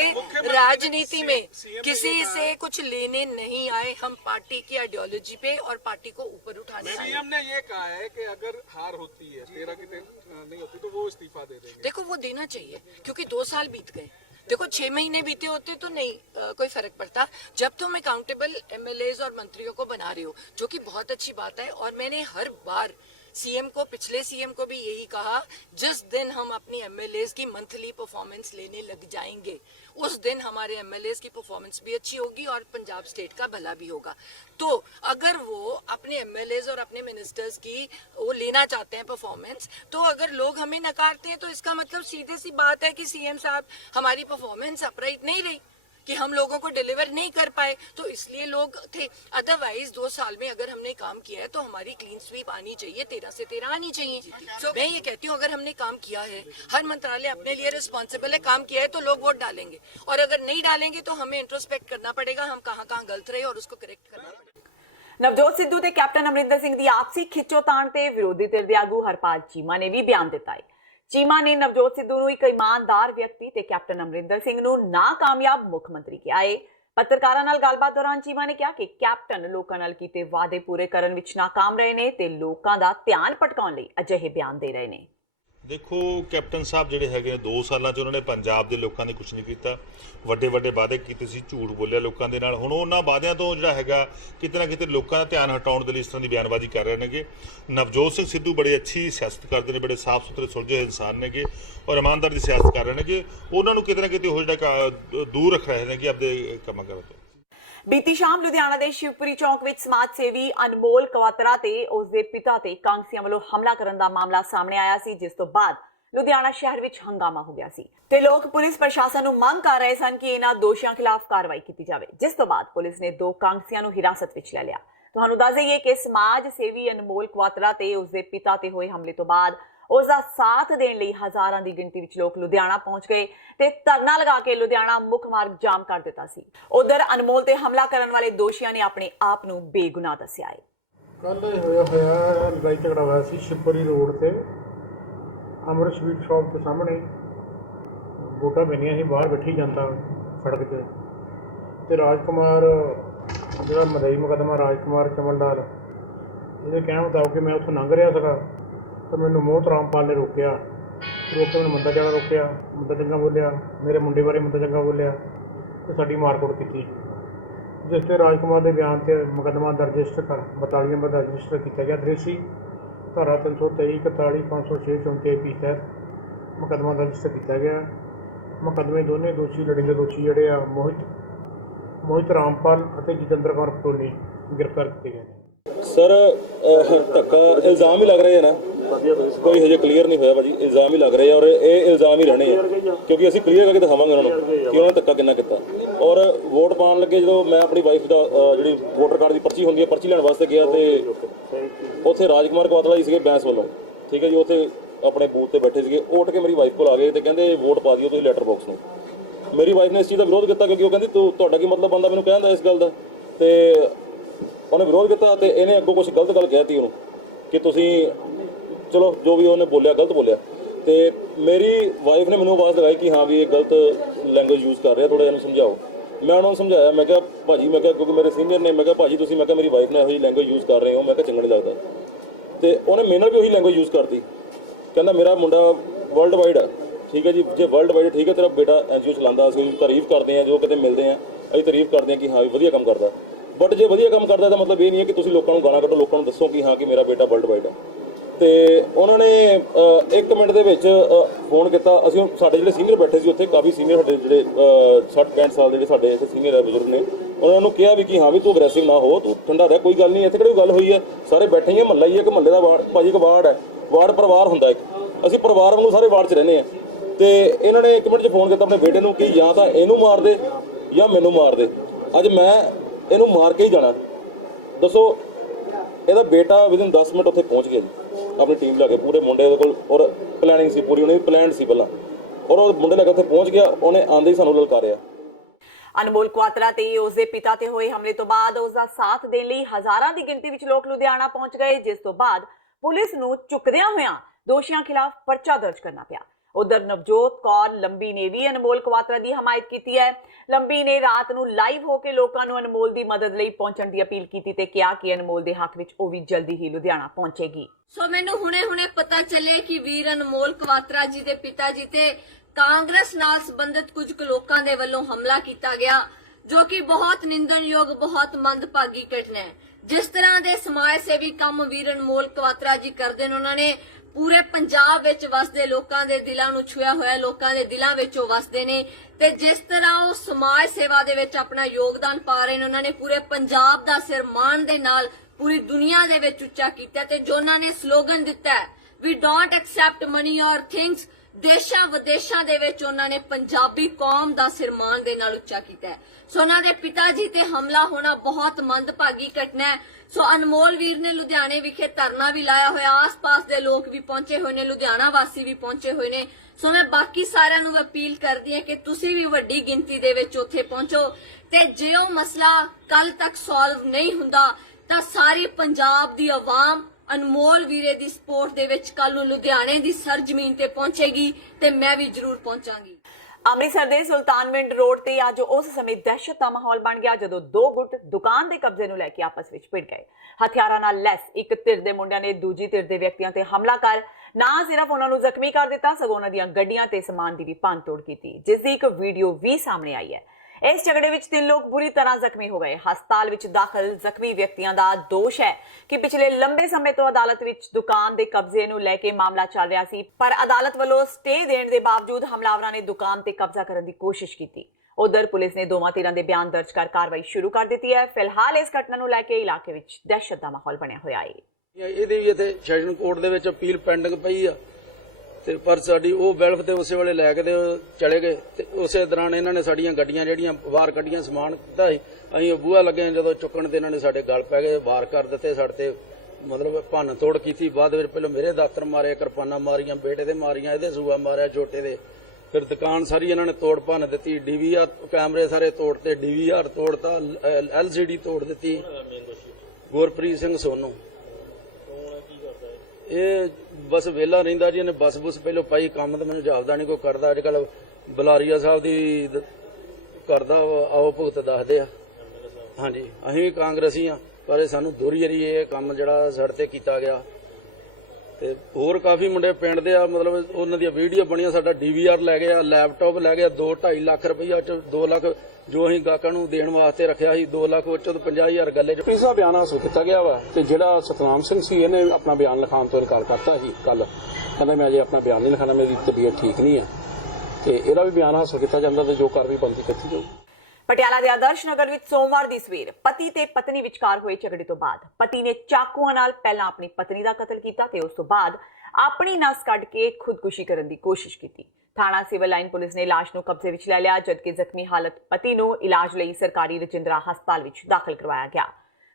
राजनीति में किसी से कुछ लेने नहीं आए। हम पार्टी की आइडियोलॉजी पे और पार्टी को ऊपर उठाने आए। सीएम ने ये कहा है कि अगर हार होती है 13 की नहीं होती तो वो इस्तीफा दे देंगे। देखो वो देना चाहिए क्योंकि 2 साल बीत गए। देखो 6 महीने बीते होते तो नहीं कोई फर्क पड़ता। जब तुम अकाउंटेबल एमएलएज और मंत्रियों को बना रहे हो, जो कि बहुत अच्छी बात है, और मैंने हर बार सीएम को, पिछले सीएम को भी यही कहा, जिस दिन हम अपनी एमएलएज की मंथली परफॉर्मेंस लेने लग जाएंगे उस दिन हमारे एमएलएज की परफॉर्मेंस भी अच्छी होगी और पंजाब स्टेट का भला भी होगा। तो अगर वो अपने एमएलएज और अपने मिनिस्टर्स की वो लेना चाहते हैं परफॉर्मेंस, तो अगर लोग हमें नकारते हैं तो इसका मतलब सीधे सी बात है कि सीएम साहब हमारी परफॉर्मेंस अपराइट नहीं रही, कि हम लोगों को डिलीवर नहीं कर पाए, तो इसलिए लोग थे। अदरवाइज 2 साल में अगर हमने काम किया है तो हमारी क्लीन स्वीप आनी चाहिए, 13 से 13 आनी चाहिए। तो मैं ये कहती हूँ अगर हमने काम किया है, हर मंत्रालय अपने लिए रिस्पॉन्सिबल है, काम किया है तो लोग वोट डालेंगे, और अगर नहीं डालेंगे तो हमें इंट्रोस्पेक्ट करना पड़ेगा, हम कहाँ कहाँ गलत रहे और उसको करेक्ट करना पड़ेगा। ਨਵਜੋਤ ਸਿੱਧੂ ਤੇ ਕੈਪਟਨ ਅਮਰਿੰਦਰ ਸਿੰਘ ਦੀ ਆਪਸੀ ਖਿੱਚੋਤਾਣ ਤੇ ਵਿਰੋਧੀ ਧਿਰ ਦੇ ਆਗੂ ਹਰਪਾਲ ਚੀਮਾ ਨੇ ਵੀ ਬਿਆਨ ਦਿੱਤਾ ਹੈ। ਚੀਮਾ ਨੇ ਨਵਜੋਤ ਸਿੱਧੂ ਨੂੰ ਇੱਕ ਇਮਾਨਦਾਰ ਵਿਅਕਤੀ ਤੇ ਕੈਪਟਨ ਅਮਰਿੰਦਰ ਸਿੰਘ ਨੂੰ ਨਾਕਾਮਯਾਬ ਮੁੱਖ ਮੰਤਰੀ ਕਿਹਾ ਹੈ। ਪੱਤਰਕਾਰਾਂ ਨਾਲ ਗੱਲਬਾਤ ਦੌਰਾਨ ਚੀਮਾ ਨੇ ਕਿਹਾ ਕਿ ਕੈਪਟਨ ਲੋਕਾਂ ਨਾਲ ਕੀਤੇ ਵਾਅਦੇ ਪੂਰੇ ਕਰਨ ਵਿੱਚ ਨਾਕਾਮ ਰਹੇ ਨੇ ਤੇ ਲੋਕਾਂ ਦਾ ਧਿਆਨ ਭਟਕਾਉਣ ਲਈ ਅਜਿਹੇ ਬਿਆਨ ਦੇ ਰਹੇ ਨੇ। ਦੇਖੋ ਕੈਪਟਨ ਸਾਹਿਬ ਜਿਹੜੇ ਹੈਗੇ ਨੇ 2 ਸਾਲਾਂ 'ਚ ਉਹਨਾਂ ਨੇ ਪੰਜਾਬ ਦੇ ਲੋਕਾਂ ਨੇ ਕੁਝ ਨਹੀਂ ਕੀਤਾ। ਵੱਡੇ ਵਾਅਦੇ ਕੀਤੇ ਸੀ, ਝੂਠ ਬੋਲਿਆ ਲੋਕਾਂ ਦੇ ਨਾਲ। ਹੁਣ ਉਹਨਾਂ ਵਾਅਦਿਆਂ ਤੋਂ ਜਿਹੜਾ ਹੈਗਾ ਕਿਤੇ ਨਾ ਕਿਤੇ ਲੋਕਾਂ ਦਾ ਧਿਆਨ ਹਟਾਉਣ ਦੇ ਲਈ ਇਸ ਤਰ੍ਹਾਂ ਦੀ ਬਿਆਨਬਾਜ਼ੀ ਕਰ ਰਹੇ ਨੇਗੇ। ਨਵਜੋਤ ਸਿੰਘ ਸਿੱਧੂ ਬੜੀ ਅੱਛੀ ਸਿਆਸਤ ਕਰਦੇ ਨੇ, ਬੜੇ ਸਾਫ਼ ਸੁਥਰੇ ਸੁਲਝੇ ਹੋਏ ਇਨਸਾਨ ਨੇਗੇ ਔਰ ਇਮਾਨਦਾਰੀ ਦੀ ਸਿਆਸਤ ਕਰ ਰਹੇ ਨੇਗੇ। ਉਹਨਾਂ ਨੂੰ ਕਿਤੇ ਨਾ ਕਿਤੇ ਉਹ ਜਿਹੜਾ ਦੂਰ ਰੱਖ ਰਹੇ ਨੇਗੇ ਆਪਦੇ ਕੰਮਾਂ ਕਾਰਾਂ ਤੋਂ। ਬੀਤੀ ਸ਼ਾਮ ਲੁਧਿਆਣਾ ਦੇ ਸ਼ਿਵਪੁਰੀ ਚੌਂਕ ਵਿੱਚ ਸਮਾਜ ਸੇਵੀ ਅਨਮੋਲ ਕਵਾਤਰਾ ਤੇ ਉਸ ਦੇ ਪਿਤਾ ਤੇ ਕਾਂਗਸੀਆਂ ਵੱਲੋਂ ਹਮਲਾ ਕਰਨ ਦਾ ਮਾਮਲਾ ਸਾਹਮਣੇ ਆਇਆ ਸੀ, ਜਿਸ ਤੋਂ ਬਾਅਦ ਲੁਧਿਆਣਾ ਸ਼ਹਿਰ ਵਿੱਚ ਹੰਗਾਮਾ ਹੋ ਗਿਆ ਸੀ ਤੇ ਲੋਕ ਪੁਲਿਸ ਪ੍ਰਸ਼ਾਸਨ ਨੂੰ ਮੰਗ ਕਰ ਰਹੇ ਸਨ ਕਿ ਇਹਨਾਂ ਦੋਸ਼ੀਆਂ ਖਿਲਾਫ ਕਾਰਵਾਈ ਕੀਤੀ ਜਾਵੇ, ਜਿਸ ਤੋਂ ਬਾਅਦ ਪੁਲਿਸ ਨੇ 2 ਕਾਂਗਸੀਆਂ ਨੂੰ ਹਿਰਾਸਤ ਵਿੱਚ ਲੈ ਲਿਆ। ਤੁਹਾਨੂੰ ਦੱਸ ਦਈਏ ਕਿ ਸਮਾਜ ਸੇਵੀ ਅਨਮੋਲ ਕਵਾਤਰਾ ਤੇ ਉਸ ਦੇ ਪਿਤਾ ਤੇ ਹੋਏ ਹਮਲੇ ਤੋਂ ਬਾਅਦ ਉਸ ਦਾ ਸਾਥ ਦੇਣ ਲਈ ਹਜ਼ਾਰਾਂ ਦੀ ਗਿਣਤੀ ਵਿੱਚ ਲੋਕ ਲੁਧਿਆਣਾ ਪਹੁੰਚ ਗਏ ਤੇ ਧਰਨਾ ਲਗਾ ਕੇ ਲੁਧਿਆਣਾ ਮੁੱਖ ਮਾਰਗ ਜਾਮ ਕਰ ਦਿੱਤਾ ਸੀ। ਉਧਰ ਅਨਮੋਲ ਤੇ ਹਮਲਾ ਕਰਨ ਵਾਲੇ ਦੋਸ਼ੀਆਂ ਨੇ ਆਪਣੇ ਆਪ ਨੂੰ ਬੇਗੁਨਾਹ ਦੱਸਿਆ ਹੈ। ਕੱਲ ਹੋਇਆ ਲੜਾਈ ਝਗੜਾ ਹੋਇਆ ਸੀ ਸ਼ਿਵਪੁਰੀ ਰੋਡ ਤੇ ਅਮਰ ਸਵੀਟ ਸ਼ਾਪ ਦੇ ਸਾਹਮਣੇ। ਵੋਟਾਂ ਪੈਣੀਆਂ ਸੀ, ਬਾਹਰ ਬੈਠੀ ਜਨਤਾ ਸੜਕ 'ਤੇ ਤੇ ਰਾਜਕੁਮਾਰ ਜਿਹੜਾ ਮਦਈ ਮੁਕੱਦਮਾ ਰਾਜਕੁਮਾਰ ਚਮਨਲਾਲ, ਇਹਦੇ ਕਹਿਣ ਮੁਤਾਬਕ ਮੈਂ ਉੱਥੋਂ ਲੰਘ ਰਿਹਾ ਸੀਗਾ ਤਾਂ ਮੈਨੂੰ ਮੋਹਤ ਰਾਮਪਾਲ ਨੇ ਰੋਕਿਆ। ਮੈਨੂੰ ਮੰਦਾ ਚੰਗਾ ਰੋਕਿਆ, ਮੰਦਾ ਚੰਗਾ ਬੋਲਿਆ, ਮੇਰੇ ਮੁੰਡੇ ਬਾਰੇ ਮੰਦਾ ਚੰਗਾ ਬੋਲਿਆ ਤੇ ਸਾਡੀ ਮਾਰਕੁੱਟ ਕੀਤੀ, ਜਿਸ 'ਤੇ ਰਾਜਕੁਮਾਰ ਦੇ ਬਿਆਨ 'ਤੇ ਮੁਕੱਦਮਾ ਦਰਜ ਰਜਿਸਟਰ 42 ਨੰਬਰ ਦਾ ਰਜਿਸਟਰ ਕੀਤਾ ਗਿਆ। ਦ੍ਰਿਸ਼ੀ ਧਾਰਾ 323, 41, 506, 34 ਪੀ ਤਹਿਤ ਮੁਕੱਦਮਾ ਦਰਜ ਕੀਤਾ ਗਿਆ। ਮੁਕੱਦਮੇ ਦੋਨੇ ਦੋਸ਼ੀ ਲੜੀਂਦੇ ਦੋਸ਼ੀ ਜਿਹੜੇ ਆ ਮੋਹਿਤ ਰਾਮਪਾਲ ਅਤੇ ਜਤਿੰਦਰ ਕੌਰ ਪਟੋਲੀ ਗ੍ਰਿਫਤਾਰ ਕੀਤੇ ਗਏ ਨੇ। ਸਰ ਧੱਕਾ ਇਲਜ਼ਾਮ ਹੀ ਲੱਗ ਰਹੇ ਹੈ ਨਾ, ਕੋਈ ਹਜੇ ਕਲੀਅਰ ਨਹੀਂ ਹੋਇਆ ਭਾਜੀ, ਇਲਜ਼ਾਮ ਹੀ ਲੱਗ ਰਹੇ ਆ ਔਰ ਇਹ ਇਲਜ਼ਾਮ ਹੀ ਰਹਿਣੇ ਆ ਕਿਉਂਕਿ ਅਸੀਂ ਕਲੀਅਰ ਕਰਕੇ ਦਿਖਾਵਾਂਗੇ ਉਹਨਾਂ ਨੂੰ ਕਿ ਉਹਨਾਂ ਨੇ ਧੱਕਾ ਕਿੰਨਾ ਕੀਤਾ। ਔਰ ਵੋਟ ਪਾਉਣ ਲੱਗੇ ਜਦੋਂ ਮੈਂ ਆਪਣੀ ਵਾਈਫ ਦਾ ਜਿਹੜੀ ਵੋਟਰ ਕਾਰਡ ਦੀ ਪਰਚੀ ਹੁੰਦੀ ਹੈ, ਪਰਚੀ ਲੈਣ ਵਾਸਤੇ ਗਿਆ ਤੇ ਉੱਥੇ ਰਾਜਕੁਮਾਰ ਕਵਾਤਲਾ ਜੀ ਸੀਗੇ ਬੈਂਸ ਵੱਲੋਂ, ਠੀਕ ਹੈ ਜੀ, ਉੱਥੇ ਆਪਣੇ ਬੂਥ ਤੇ ਬੈਠੇ ਸੀਗੇ। ਉਹ ਉੱਠ ਕੇ ਮੇਰੀ ਵਾਈਫ ਕੋਲ ਆ ਗਏ ਤੇ ਕਹਿੰਦੇ ਵੋਟ ਪਾ ਦਿਓ ਤੁਸੀਂ ਲੈਟਰ ਬਾਕਸ ਨੂੰ। ਮੇਰੀ ਵਾਈਫ ਨੇ ਇਸ ਚੀਜ਼ ਦਾ ਵਿਰੋਧ ਕੀਤਾ ਕਿਉਂਕਿ ਉਹ ਕਹਿੰਦੀ ਤੁਹਾਡਾ ਕੀ ਮਤਲਬ ਬੰਦਾ ਮੈਨੂੰ ਕਹਿੰਦਾ ਇਸ ਗੱਲ ਦਾ, ਤੇ ਉਹਨੇ ਵਿਰੋਧ ਕੀਤਾ ਤੇ ਇਹਨੇ ਅੱਗੋਂ ਕੁਝ ਗਲਤ ਗੱਲ ਕਹਿਤੀ ਉਹਨੂੰ ਕਿ ਤੁਸੀਂ ਚਲੋ ਜੋ ਵੀ ਉਹਨੇ ਬੋਲਿਆ ਗਲਤ ਬੋਲਿਆ। ਤੇ ਮੇਰੀ ਵਾਈਫ ਨੇ ਮੈਨੂੰ ਆਵਾਜ਼ ਲਗਾਈ ਕਿ ਹਾਂ ਵੀ ਇਹ ਗਲਤ ਲੈਂਗੁਏਜ ਯੂਜ਼ ਕਰ ਰਿਹਾ, ਥੋੜ੍ਹਾ ਇਹਨੂੰ ਸਮਝਾਓ। ਮੈਂ ਉਹਨਾਂ ਨੂੰ ਸਮਝਾਇਆ, ਮੈਂ ਕਿਹਾ ਭਾਜੀ, ਮੈਂ ਕਿਹਾ ਕਿਉਂਕਿ ਮੇਰੇ ਸੀਨੀਅਰ ਨੇ, ਮੈਂ ਕਿਹਾ ਭਾਜੀ ਤੁਸੀਂ, ਮੈਂ ਕਿਹਾ ਮੇਰੀ ਵਾਈਫ ਨੇ ਇਹੋ ਜਿਹੀ ਲੈਂਗੁਏਜ ਯੂਜ਼ ਕਰ ਰਹੇ ਹੋ, ਮੈਂ ਕਿਹਾ ਚੰਗਾ ਨਹੀਂ ਲੱਗਦਾ। ਤੇ ਉਹਨੇ ਮੇਰੇ ਨਾਲ ਵੀ ਉਹੀ ਲੈਂਗੁਏਜ ਯੂਜ਼ ਕਰਤੀ, ਕਹਿੰਦਾ ਮੇਰਾ ਮੁੰਡਾ ਵਰਲਡ ਵਾਈਡ ਆ, ਠੀਕ ਹੈ ਜੀ, ਜੇ ਵਰਲਡ ਵਾਈਡ ਠੀਕ ਹੈ, ਤੇਰਾ ਬੇਟਾ ਐਨਜੀਓ ਚਲਾਉਂਦਾ, ਅਸੀਂ ਤਾਰੀਫ ਕਰਦੇ ਹਾਂ, ਜੋ ਕਿਤੇ ਮਿਲਦੇ ਹਾਂ ਅਸੀਂ ਤਾਰੀਫ ਕਰਦੇ ਹਾਂ ਕਿ ਹਾਂ ਵੀ ਵਧੀਆ ਕੰਮ ਕਰਦਾ। ਬਟ ਜੇ ਵਧੀਆ ਕੰਮ ਕਰਦਾ ਤਾਂ ਮਤਲਬ ਇਹ ਨਹੀਂ ਹੈ ਕਿ ਤੁਸੀਂ ਲੋਕਾਂ ਨੂੰ ਗਾਲਾਂ ਕੱਢੋ, ਲੋਕਾਂ ਨੂੰ ਦੱਸੋ ਕਿ ਹਾਂ ਕਿ ਮੇਰਾ ਬੇਟਾ ਵਰਲਡ ਵਾਈਡ ਆ। ਤੇ ਉਹਨਾਂ ਨੇ 1 ਮਿੰਟ ਦੇ ਵਿੱਚ ਫੋਨ ਕੀਤਾ। ਅਸੀਂ ਸਾਡੇ ਜਿਹੜੇ ਸੀਨੀਅਰ ਬੈਠੇ ਸੀ ਉੱਥੇ, ਕਾਫੀ ਸੀਨੀਅਰ ਸਾਡੇ ਜਿਹੜੇ 60-65 ਸਾਲ ਦੇ ਜਿਹੜੇ ਸਾਡੇ ਇੱਥੇ ਸੀਨੀਅਰ ਹੈ ਬਜ਼ੁਰਗ ਨੇ, ਉਹਨਾਂ ਨੂੰ ਕਿਹਾ ਵੀ ਕਿ ਹਾਂ ਵੀ ਤੂੰ ਅਗਰੈਸਿਵ ਨਾ ਹੋ, ਤੂੰ ਠੰਡਾ ਰਹਿ, ਕੋਈ ਗੱਲ ਨਹੀਂ, ਇੱਥੇ ਕਿਹੜੀ ਗੱਲ ਹੋਈ ਹੈ, ਸਾਰੇ ਬੈਠੇ ਹੀ ਆ, ਮਹੱਲਾ ਹੀ ਹੈ, ਕਿ ਮਹੱਲੇ ਦਾ ਵਾਰਡ ਭਾਜੀ ਇੱਕ ਵਾਰਡ ਹੈ, ਵਾਰਡ ਪਰਿਵਾਰ ਹੁੰਦਾ ਇੱਕ, ਅਸੀਂ ਪਰਿਵਾਰ ਵਾਂਗੂ ਸਾਰੇ ਵਾਰਡ 'ਚ ਰਹਿੰਦੇ ਹਾਂ। ਤੇ ਇਹਨਾਂ ਨੇ 1 ਮਿੰਟ 'ਚ ਫੋਨ ਕੀਤਾ ਆਪਣੇ ਬੇਟੇ ਨੂੰ ਕਿ ਜਾਂ ਤਾਂ ਇਹਨੂੰ ਮਾਰ ਦੇ ਜਾਂ ਮੈਨੂੰ ਮਾਰ ਦੇ, ਅੱਜ ਮੈਂ ਇਹਨੂੰ ਮਾਰ ਕੇ ਹੀ ਜਾਣਾ। ਦੱਸੋ, ਇਹਦਾ ਬੇਟਾ ਵਿਦਿਨ 10 ਮਿੰਟ ਉੱਥੇ ਪਹੁੰਚ ਗਿਆ ਜੀ, ਆਪਣੀ ਟੀਮ ਲੈ ਕੇ, ਪੂਰੇ ਮੁੰਡੇ ਦੇ ਕੋਲ, ਔਰ ਪਲੈਨਿੰਗ ਸੀ ਪੂਰੀ, ਉਹਨੇ ਪਲਾਨ ਸੀ ਪਹਿਲਾਂ, ਔਰ ਉਹ ਮੁੰਡੇ ਲੈ ਕੇ ਉੱਥੇ ਪਹੁੰਚ ਗਿਆ, ਉਹਨੇ ਆਂਦੇ ਹੀ ਸਾਨੂੰ ਲਲਕਾਰਿਆ। ਅਨਮੋਲ ਕਵਾਤਰਾ ਤੇ ਉਸ ਦੇ ਪਿਤਾ ਤੇ ਹੋਏ ਹਮਲੇ ਤੋਂ ਬਾਅਦ ਉਸ ਦਾ ਸਾਥ ਦੇਣ ਲਈ ਹਜ਼ਾਰਾਂ ਦੀ ਗਿਣਤੀ ਵਿੱਚ ਲੋਕ ਲੁਧਿਆਣਾ ਪਹੁੰਚ ਗਏ, ਜਿਸ ਤੋਂ ਬਾਅਦ ਪੁਲਿਸ ਨੂੰ ਚੁੱਕਦਿਆਂ ਹੋਇਆਂ ਦੋਸ਼ੀਆਂ ਖਿਲਾਫ ਪਰਚਾ ਦਰਜ ਕਰਨਾ ਪਿਆ। ਉਧਰ ਨਵਜੋਤ ਕੌਰ ਲੰਬੀ ਨੇ ਵੀ ਅਨਮੋਲ ਕਵਾਤਰਾ ਦੀ ਹਮਾਇਤ ਕੀਤੀ ਹੈ। ਲੰਬੀ ਨੇ ਰਾਤ ਨੂੰ ਲਾਈਵ ਹੋ ਕੇ ਲੋਕਾਂ ਨੂੰ ਅਨਮੋਲ ਦੀ ਮਦਦ ਲਈ ਪਹੁੰਚਣ ਦੀ ਅਪੀਲ ਕੀਤੀ ਤੇ ਕਿਹਾ ਕਿ ਅਨਮੋਲ ਦੇ ਹੱਕ ਵਿੱਚ ਉਹ ਵੀ ਜਲਦੀ ਹੀ ਲੁਧਿਆਣਾ ਪਹੁੰਚੇਗੀ। ਸੋ ਮੈਨੂੰ ਹੁਣੇ ਪਤਾ ਚੱਲੇ ਕਿ ਵੀਰ ਅਨਮੋਲ ਕਵਾਤਰਾ ਜੀ ਦੇ ਪਿਤਾ ਜੀ ਤੇ ਕਾਂਗਰਸ ਨਾਲ ਸੰਬੰਧਿਤ ਕੁਝ ਲੋਕਾਂ ਦੇ ਵੱਲੋਂ ਹਮਲਾ ਕੀਤਾ ਗਿਆ, ਜੋ ਕਿ ਬਹੁਤ ਨਿੰਦਣਯੋਗ, ਬਹੁਤ ਮੰਦਭਾਗੀ ਘਟਨਾ ਹੈ। ਜਿਸ ਤਰ੍ਹਾਂ ਦੇ ਸਮਾਜ ਸੇਵੀ ਕੰਮ ਵੀਰ ਅਨਮੋਲ ਕਵਾਤਰਾ ਜੀ ਕਰਦੇ ਨੇ, ਉਹਨਾਂ ਨੇ ਪੂਰੇ ਪੰਜਾਬ ਵਿੱਚ ਵਸਦੇ ਲੋਕਾਂ ਦੇ ਦਿਲਾਂ ਨੂੰ ਛੂਇਆ ਹੋਇਆ, ਲੋਕਾਂ ਦੇ ਦਿਲਾਂ ਵਿੱਚ ਉਹ ਵਸਦੇ ਨੇ ਤੇ ਜਿਸ ਤਰ੍ਹਾਂ ਉਹ ਸਮਾਜ ਸੇਵਾ ਦੇ ਵਿੱਚ ਆਪਣਾ ਯੋਗਦਾਨ ਪਾ ਰਹੇ ਨੇ, ਉਹਨਾਂ ਨੇ ਪੂਰੇ ਪੰਜਾਬ ਦਾ ਸਿਰ ਮਾਣ ਦੇ ਨਾਲ ਪੂਰੀ ਦੁਨੀਆ ਦੇ ਵਿੱਚ ਉੱਚਾ ਕੀਤਾ ਤੇ ਜੋ ਉਹਨਾਂ ਨੇ ਸਲੋਗਨ ਦਿੱਤਾ ਹੈ, ਵੀ ਡੋਂਟ ਐਕਸੈਪਟ ਮਨੀ ਔਰ ਥਿੰਗਸ, ਦੇਸ਼ਾਂ ਵਿਦੇਸ਼ਾਂ ਦੇ ਵਿੱਚ ਉਹਨਾਂ ਨੇ ਪੰਜਾਬੀ ਕੌਮ ਦਾ ਸਿਰ ਮਾਣ ਦੇ ਨਾਲ ਉੱਚਾ ਕੀਤਾ ਹੈ। ਸੋ ਉਹਨਾਂ ਦੇ ਪਿਤਾ ਜੀ ਤੇ ਹਮਲਾ ਹੋਣਾ ਬਹੁਤ ਮੰਦਭਾਗੀ ਘਟਨਾ ਹੈ। ਸੋ ਅਨਮੋਲ ਵੀਰ ਨੇ ਲੁਧਿਆਣੇ ਵਿਖੇ ਧਰਨਾ ਵੀ ਲਾਇਆ ਹੋਇਆ, ਆਸ-ਪਾਸ ਦੇ ਲੋਕ ਵੀ ਪਹੁੰਚੇ ਹੋਏ ਨੇ, ਲੁਧਿਆਣਾ ਵਾਸੀ ਵੀ ਪਹੁੰਚੇ ਹੋਏ ਨੇ। ਸੋ ਮੈਂ ਬਾਕੀ ਸਾਰਿਆਂ ਨੂੰ ਅਪੀਲ ਕਰਦੀ ਹਾਂ ਕਿ ਤੁਸੀਂ ਵੀ ਵੱਡੀ ਗਿਣਤੀ ਦੇ ਵਿੱਚ ਉੱਥੇ ਪਹੁੰਚੋ ਤੇ ਜੇ ਉਹ ਮਸਲਾ ਕੱਲ ਤੱਕ ਸੋਲਵ ਨਹੀਂ ਹੁੰਦਾ ਤਾਂ ਸਾਰੀ ਪੰਜਾਬ ਦੀ ਆਵਾਮ ਅਨਮੋਲ ਵੀਰੇ ਦੀ ਸਪੋਰਟ ਦੇ ਵਿੱਚ ਕੱਲ ਨੂੰ ਲੁਧਿਆਣੇ ਦੀ ਸਰਜ਼ਮੀਨ ਤੇ ਪਹੁੰਚੇਗੀ ਤੇ ਮੈਂ ਵੀ ਜ਼ਰੂਰ ਪਹੁੰਚਾਂਗੀ। ਅੰਮ੍ਰਿਤਸਰ ਦੇ ਸੁਲਤਾਨਵਿੰਡ ਰੋਡ ਤੇ ਅੱਜ ਉਸ ਸਮੇਂ ਦਹਿਸ਼ਤ ਦਾ ਮਾਹੌਲ ਬਣ ਗਿਆ ਜਦੋਂ ਦੋ ਗੁੱਟ ਦੁਕਾਨ ਦੇ ਕਬਜ਼ੇ ਨੂੰ ਲੈ ਕੇ ਆਪਸ ਵਿੱਚ ਭਿੜ ਗਏ। ਹਥਿਆਰਾਂ ਨਾਲ ਲੈਸ ਇੱਕ ਧਿਰ ਦੇ ਮੁੰਡਿਆਂ ਨੇ ਦੂਜੀ ਧਿਰ ਦੇ ਵਿਅਕਤੀਆਂ ਤੇ ਹਮਲਾ ਕਰ ਨਾ ਸਿਰਫ ਉਹਨਾਂ ਨੂੰ ਜ਼ਖਮੀ ਕਰ ਦਿੱਤਾ, ਸਗੋਂ ਉਹਨਾਂ ਦੀਆਂ ਗੱਡੀਆਂ ਤੇ ਸਮਾਨ ਦੀ ਵੀ ਭੰਨਤੋੜ ਕੀਤੀ, ਜਿਸ ਦੀ ਇੱਕ ਵੀਡੀਓ ਵੀ ਸਾਹਮਣੇ ਆਈ ਹੈ। ਇਸ ਝਗੜੇ ਵਿੱਚ 3 ਲੋਕ ਬੁਰੀ ਤਰ੍ਹਾਂ ਜ਼ਖਮੀ ਹੋ ਗਏ। ਹਸਪਤਾਲ ਵਿੱਚ ਦਾਖਲ ਜ਼ਖਮੀ ਵਿਅਕਤੀਆਂ ਦਾ ਦੋਸ਼ ਹੈ ਕਿ ਪਿਛਲੇ ਲੰਬੇ ਸਮੇਂ ਤੋਂ ਅਦਾਲਤ ਵਿੱਚ ਦੁਕਾਨ ਦੇ ਕਬਜ਼ੇ ਨੂੰ ਲੈ ਕੇ ਮਾਮਲਾ ਚੱਲ ਰਿਹਾ ਸੀ, ਪਰ ਅਦਾਲਤ ਵੱਲੋਂ ਸਟੇ ਦੇਣ ਦੇ ਬਾਵਜੂਦ ਹਮਲਾਵਰਾਂ ਨੇ ਦੁਕਾਨ ਤੇ ਕਬਜ਼ਾ ਕਰਨ ਦੀ ਕੋਸ਼ਿਸ਼ ਕੀਤੀ। ਉਧਰ ਪੁਲਿਸ ਨੇ ਦੋਵਾਂ ਧਿਰਾਂ ਦੇ ਬਿਆਨ ਦਰਜ ਕਰ ਕਾਰਵਾਈ ਸ਼ੁਰੂ ਕਰ ਦਿੱਤੀ ਹੈ। ਫਿਲਹਾਲ ਇਸ ਘਟਨਾ ਨੂੰ ਲੈ ਕੇ ਇਲਾਕੇ ਵਿੱਚ ਦਹਿਸ਼ਤ ਦਾ ਮਾਹੌਲ ਬਣਿਆ ਹੋਇਆ ਹੈ। ਇਹਦੀ ਵੀ ਇੱਥੇ ਸੈਸ਼ਨ ਕੋਰਟ ਦੇ ਵਿੱਚ ਅਪੀਲ ਪੈਂਡਿੰਗ ਪਈ ਆ ਤੇ ਪਰ ਸਾਡੀ ਉਹ ਵੈਲਫ ਤੇ ਉਸੇ ਵੇਲੇ ਲੈ ਕੇ ਤੇ ਚਲੇ ਗਏ ਤੇ ਉਸੇ ਦੌਰਾਨ ਇਹਨਾਂ ਨੇ ਸਾਡੀਆਂ ਗੱਡੀਆਂ ਜਿਹੜੀਆਂ ਬਾਹਰ ਕੱਢੀਆਂ, ਸਮਾਨ ਦਿੱਤਾ ਸੀ, ਅਸੀਂ ਬੂਹਾ ਲੱਗੇ ਜਦੋਂ ਚੁੱਕਣ ਤੇ ਇਹਨਾਂ ਨੇ ਸਾਡੇ ਗਲ ਪੈ ਗਏ, ਵਾਰ ਕਰ ਦਿੱਤੇ, ਸਾਡੇ ਤੇ ਮਤਲਬ ਭੰਨ ਤੋੜ ਕੀਤੀ। ਬਾਅਦ ਵਿੱਚ ਪਹਿਲਾਂ ਮੇਰੇ ਦਾਤਰ ਮਾਰੇ, ਕਿਰਪਾਨਾਂ ਮਾਰੀਆਂ, ਬੇਟੇ ਦੇ ਮਾਰੀਆਂ, ਇਹਦੇ ਸੂਆ ਮਾਰਿਆ, ਛੋਟੇ ਦੇ। ਫਿਰ ਦੁਕਾਨ ਸਾਰੀ ਇਹਨਾਂ ਨੇ ਤੋੜ ਭੰਨ ਦਿੱਤੀ, DVR ਕੈਮਰੇ ਸਾਰੇ ਤੋੜਤੇ, DVR ਤੋੜਤਾ, LCD ਤੋੜ ਦਿੱਤੀ। ਗੁਰਪ੍ਰੀਤ ਸਿੰਘ ਸੋਨੂ ਇਹ ਬਸ ਵਿਹਲਾ ਰਹਿੰਦਾ ਜੀ, ਇਹਨੇ ਬਸ ਪਹਿਲੋਂ ਪਾਈ, ਕੰਮ ਤਾਂ ਮੈਨੂੰ ਜਾਪਦਾ ਨਹੀਂ ਕੋਈ ਕਰਦਾ। ਅੱਜ ਕੱਲ ਬੁਲਾਰੀਆ ਸਾਹਿਬ ਦੀ ਕਰਦਾ ਆਓ ਭੁਗਤ ਦੱਸਦੇ ਆ। ਹਾਂਜੀ, ਅਸੀਂ ਵੀ ਕਾਂਗਰਸੀ ਆ, ਪਰ ਇਹ ਸਾਨੂੰ ਦੋਹਰੀ ਵਾਰੀ ਇਹ ਕੰਮ ਜਿਹੜਾ ਸਾਡੇ ਤੇ ਕੀਤਾ ਗਿਆ ਤੇ ਹੋਰ ਕਾਫੀ ਮੁੰਡੇ ਪਿੰਡ ਦੇ ਆ, ਮਤਲਬ ਉਹਨਾਂ ਦੀਆਂ ਵੀਡੀਓ ਬਣੀਆਂ। ਸਾਡਾ DVR ਲੈ ਗਿਆ, ਲੈਪਟਾਪ ਲੈ ਗਿਆ, 2-2.5 ਲੱਖ ਰੁਪਈਆ ਚ 2 ਲੱਖ ਜੋ ਅਸੀਂ ਗਾਹਕਾਂ ਨੂੰ ਦੇਣ ਵਾਸਤੇ ਰੱਖਿਆ ਸੀ, 2 ਲੱਖ ਉਹ ਚੋਂ 50,000 ਗੱਲੇ ਚ ਇਸ ਦਾ ਬਿਆਨ ਹਾਸਲ ਕੀਤਾ ਗਿਆ ਵਾ ਤੇ ਜਿਹੜਾ ਸਤਨਾਮ ਸਿੰਘ ਸੀ ਇਹਨੇ ਆਪਣਾ ਬਿਆਨ ਲਿਖਾਉਣ ਤੋਂ ਇਨਕਾਰ ਕਰਤਾ ਸੀ। ਕੱਲ ਕਹਿੰਦਾ ਮੈਂ ਅਜੇ ਆਪਣਾ ਬਿਆਨ ਨਹੀਂ ਲਿਖਾਉਣਾ, ਮੇਰੀ ਤਬੀਅਤ ਠੀਕ ਨਹੀਂ ਆ ਤੇ ਇਹਦਾ ਵੀ ਬਿਆਨ ਹਾਸਲ ਕੀਤਾ ਜਾਂਦਾ ਤੇ ਜੋ ਕਾਰਵਾਈ ਬਣਦੀ ਕੀਤੀ ਜਾਊਗੀ। ਪਟਿਆਲਾ ਦੇ ਆਦਰਸ਼ ਨਗਰ ਵਿੱਚ ਸੋਮਵਾਰ ਦੀ ਸਵੇਰ ਪਤੀ ਤੇ ਪਤਨੀ ਵਿਚਕਾਰ ਹੋਏ ਝਗੜੇ ਤੋਂ ਬਾਅਦ ਪਤੀ ਨੇ ਚਾਕੂਆਂ ਨਾਲ ਪਹਿਲਾਂ ਆਪਣੀ ਪਤਨੀ ਦਾ ਕਤਲ ਕੀਤਾ ਤੇ ਉਸ ਤੋਂ ਬਾਅਦ ਆਪਣੀ ਨਸ ਕੱਢ ਕੇ ਖੁਦਕੁਸ਼ੀ ਕਰਨ ਦੀ ਕੋਸ਼ਿਸ਼ ਕੀਤੀ। ਥਾਣਾ ਸਿਵਲ ਲਾਈਨ ਪੁਲਿਸ ਨੇ ਲਾਸ਼ ਨੂੰ ਕਬਜ਼ੇ ਵਿੱਚ ਲੈ ਲਿਆ, ਜਦਕਿ ਜ਼ਖਮੀ ਹਾਲਤ ਪਤੀ ਨੂੰ ਇਲਾਜ ਲਈ ਸਰਕਾਰੀ ਰਜਿੰਦਰਾ ਹਸਪਤਾਲ ਵਿੱਚ ਦਾਖਲ ਕਰਵਾਇਆ ਗਿਆ।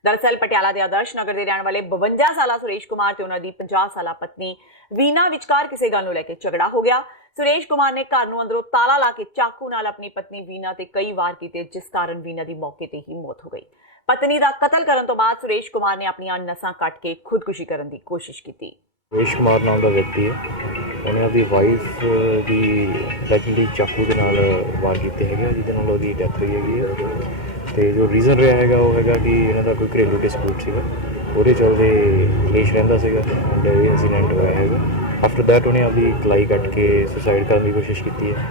ਦਰਅਸਲ ਪਟਿਆਲਾ ਦੇ ਆਦਰਸ਼ ਨਗਰ ਦੇ ਰਹਿਣ ਵਾਲੇ 52 ਸਾਲਾ ਸੁਰੇਸ਼ ਕੁਮਾਰ ਤੇ ਉਹਨਾਂ ਦੀ 50 ਸਾਲਾ ਪਤਨੀ ਵੀਨਾ ਵਿਚਕਾਰ ਕਿਸੇ ਗੱਲ ਨੂੰ ਲੈ ਕੇ ਝਗੜਾ ਹੋ ਗਿਆ। ਸੁਰੇਸ਼ ਕੁਮਾਰ ਨੇ ਘਰ ਨੂੰ ਅੰਦਰੋਂ ਤਾਲਾ ਲਾ ਕੇ ਚਾਕੂ ਨਾਲ ਆਪਣੀ ਪਤਨੀ ਵੀਨਾ ਤੇ ਕਈ ਵਾਰ ਕੀਤੇ, ਜਿਸ ਕਾਰਨ ਵੀਨਾ ਦੀ ਮੌਕੇ ਤੇ ਹੀ ਮੌਤ ਹੋ ਗਈ। ਪਤਨੀ ਦਾ ਕਤਲ ਕਰਨ ਤੋਂ ਬਾਅਦ ਸੁਰੇਸ਼ ਕੁਮਾਰ ਨੇ ਆਪਣੀਆਂ ਨਸਾਂ ਕੱਟ ਕੇ ਖੁਦਕੁਸ਼ੀ ਕਰਨ ਦੀ ਕੋਸ਼ਿਸ਼ ਕੀਤੀ। ਸੁਰੇਸ਼ ਕੁਮਾਰ ਨਾਮ ਦਾ ਵਿਅਕਤੀ ਹੈ, ਉਹਨੇ ਆਪਣੀ ਵਾਈਫ ਦੀ ਡੈਥਲੀ ਚਾਕੂ ਦੇ ਨਾਲ ਵਾਰ ਕੀਤੇ ਹੈਗੇ, ਜਿਹਦੇ ਨਾਲ ਉਹਦੀ ਡੈਥ ਹੋਈ ਹੈਗੀ ਹੈ। ਤੇ ਜੋ ਰੀਜ਼ਨ ਰਿਹਾ ਹੈਗਾ ਉਹ ਹੈਗਾ ਕਿ ਇਹਨਾਂ ਦਾ ਕੋਈ ਘਰੇਲੂ ਡਿਸਪਿਊਟ ਸੀਗਾ, ਉਹਦੇ ਚਲਦੇ ਕਲੇਸ਼ ਰਹਿੰਦਾ ਸੀਗਾ ਐਂਡ ਇਹ ਇੰਸੀਡੈਂਟ ਹੋਇਆ ਹੈਗਾ। ਆਫਟਰ ਦੈਟ ਉਹਨੇ ਆਪਣੀ ਕਲਾਈ ਕੱਟ ਕੇ ਸੁਸਾਈਡ ਕਰਨ ਦੀ ਕੋਸ਼ਿਸ਼ ਕੀਤੀ ਹੈ।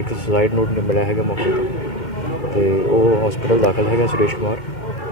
ਇੱਕ ਸੁਸਾਈਡ ਨੋਟ ਮਿਲਿਆ ਹੈਗਾ ਮੌਕੇ ਤੇ ਉਹ ਹਸਪੀਟਲ ਦਾਖਲ ਹੈਗਾ ਸੁਰੇਸ਼ ਕੁਮਾਰ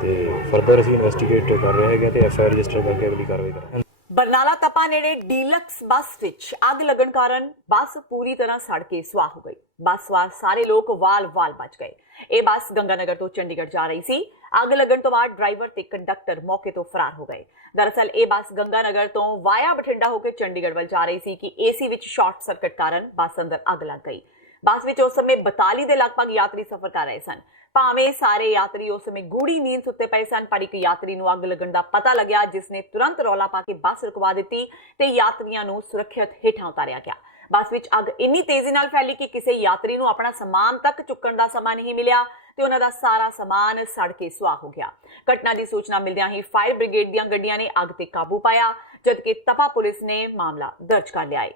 ਤੇ ਫਰਦਰ ਅਸੀਂ ਇਨਵੈਸਟੀਗੇਟ ਕਰ ਰਹੇ ਹੈਗੇ ਤੇ FIR ਰਜਿਸਟਰ ਕਰਕੇ ਅਗਲੀ ਕਾਰਵਾਈ ਕਰਾਂਗੇ। ਬਰਨਾਲਾ ਤਪਾ ਨੇੜੇ ਡੀਲਕਸ ਬੱਸ ਵਿੱਚ ਅੱਗ ਲੱਗਣ ਕਾਰਨ ਬੱਸ ਪੂਰੀ ਤਰ੍ਹਾਂ ਸੜ ਕੇ ਸੁਆਹ ਹੋ ਗਈ। ਬੱਸ ਸਵਾਰ ਸਾਰੇ ਲੋਕ ਵਾਲ-ਵਾਲ ਬਚ ਗਏ। ਇਹ ਬੱਸ ਗੰਗਾਨਗਰ ਤੋਂ ਚੰਡੀਗੜ੍ਹ ਜਾ ਰਹੀ ਸੀ। ਅੱਗ ਲੱਗਣ ਤੋਂ ਬਾਅਦ ਡਰਾਈਵਰ ਤੇ ਕੰਡਕਟਰ ਮੌਕੇ ਤੋਂ ਫਰਾਰ ਹੋ ਗਏ। ਦਰਅਸਲ ਇਹ ਬੱਸ ਗੰਗਾਨਗਰ ਤੋਂ ਵਾਇਆ ਬਠਿੰਡਾ ਹੋ ਕੇ ਚੰਡੀਗੜ੍ਹ ਵੱਲ ਜਾ ਰਹੀ ਸੀ ਕਿ AC ਵਿੱਚ ਸ਼ਾਰਟ ਸਰਕਟ ਕਾਰਨ ਬੱਸ ਅੰਦਰ ਅੱਗ ਲੱਗ ਗਈ। ਬੱਸ ਵਿੱਚ ਉਸ ਸਮੇਂ 42 ਦੇ ਲਗਭਗ ਯਾਤਰੀ ਸਫ਼ਰ ਕਰ ਰਹੇ ਸਨ। ਭਾਵੇਂ ਸਾਰੇ ਯਾਤਰੀ ਉਸ ਸਮੇਂ ਗੂੜੀ ਨੀਂਦ ਸੁੱਤੇ ਪਏ ਸਨ, ਪਰ ਇੱਕ ਯਾਤਰੀ ਨੂੰ ਅੱਗ ਲੱਗਣ ਦਾ ਪਤਾ ਲੱਗਿਆ, ਜਿਸ ਨੇ ਤੁਰੰਤ ਰੌਲਾ ਪਾ ਕੇ ਬੱਸ ਰੁਕਵਾ ਦਿੱਤੀ ਤੇ ਯਾਤਰੀਆਂ ਨੂੰ ਸੁਰੱਖਿਅਤ ਹੇਠਾਂ ਉਤਾਰਿਆ ਗਿਆ। ਬੱਸ ਵਿੱਚ ਅੱਗ ਇੰਨੀ ਤੇਜ਼ੀ ਨਾਲ ਫੈਲੀ ਕਿ ਕਿਸੇ ਯਾਤਰੀ ਨੂੰ ਆਪਣਾ ਸਮਾਨ ਤੱਕ ਚੁੱਕਣ ਦਾ ਸਮਾਂ ਨਹੀਂ ਮਿਲਿਆ ਤੇ ਉਹਨਾਂ ਦਾ ਸਾਰਾ ਸਮਾਨ ਸੜ ਕੇ ਸੁਆਹ ਹੋ ਗਿਆ। ਘਟਨਾ ਦੀ ਸੂਚਨਾ ਮਿਲਦਿਆਂ ਹੀ ਫਾਇਰ ਬ੍ਰਿਗੇਡ ਦੀਆਂ ਗੱਡੀਆਂ ਨੇ ਅੱਗ ਤੇ ਕਾਬੂ ਪਾਇਆ, ਜਦਕਿ ਤਪਾ ਪੁਲਿਸ ਨੇ ਮਾਮਲਾ ਦਰਜ ਕਰ ਲਿਆ ਹੈ।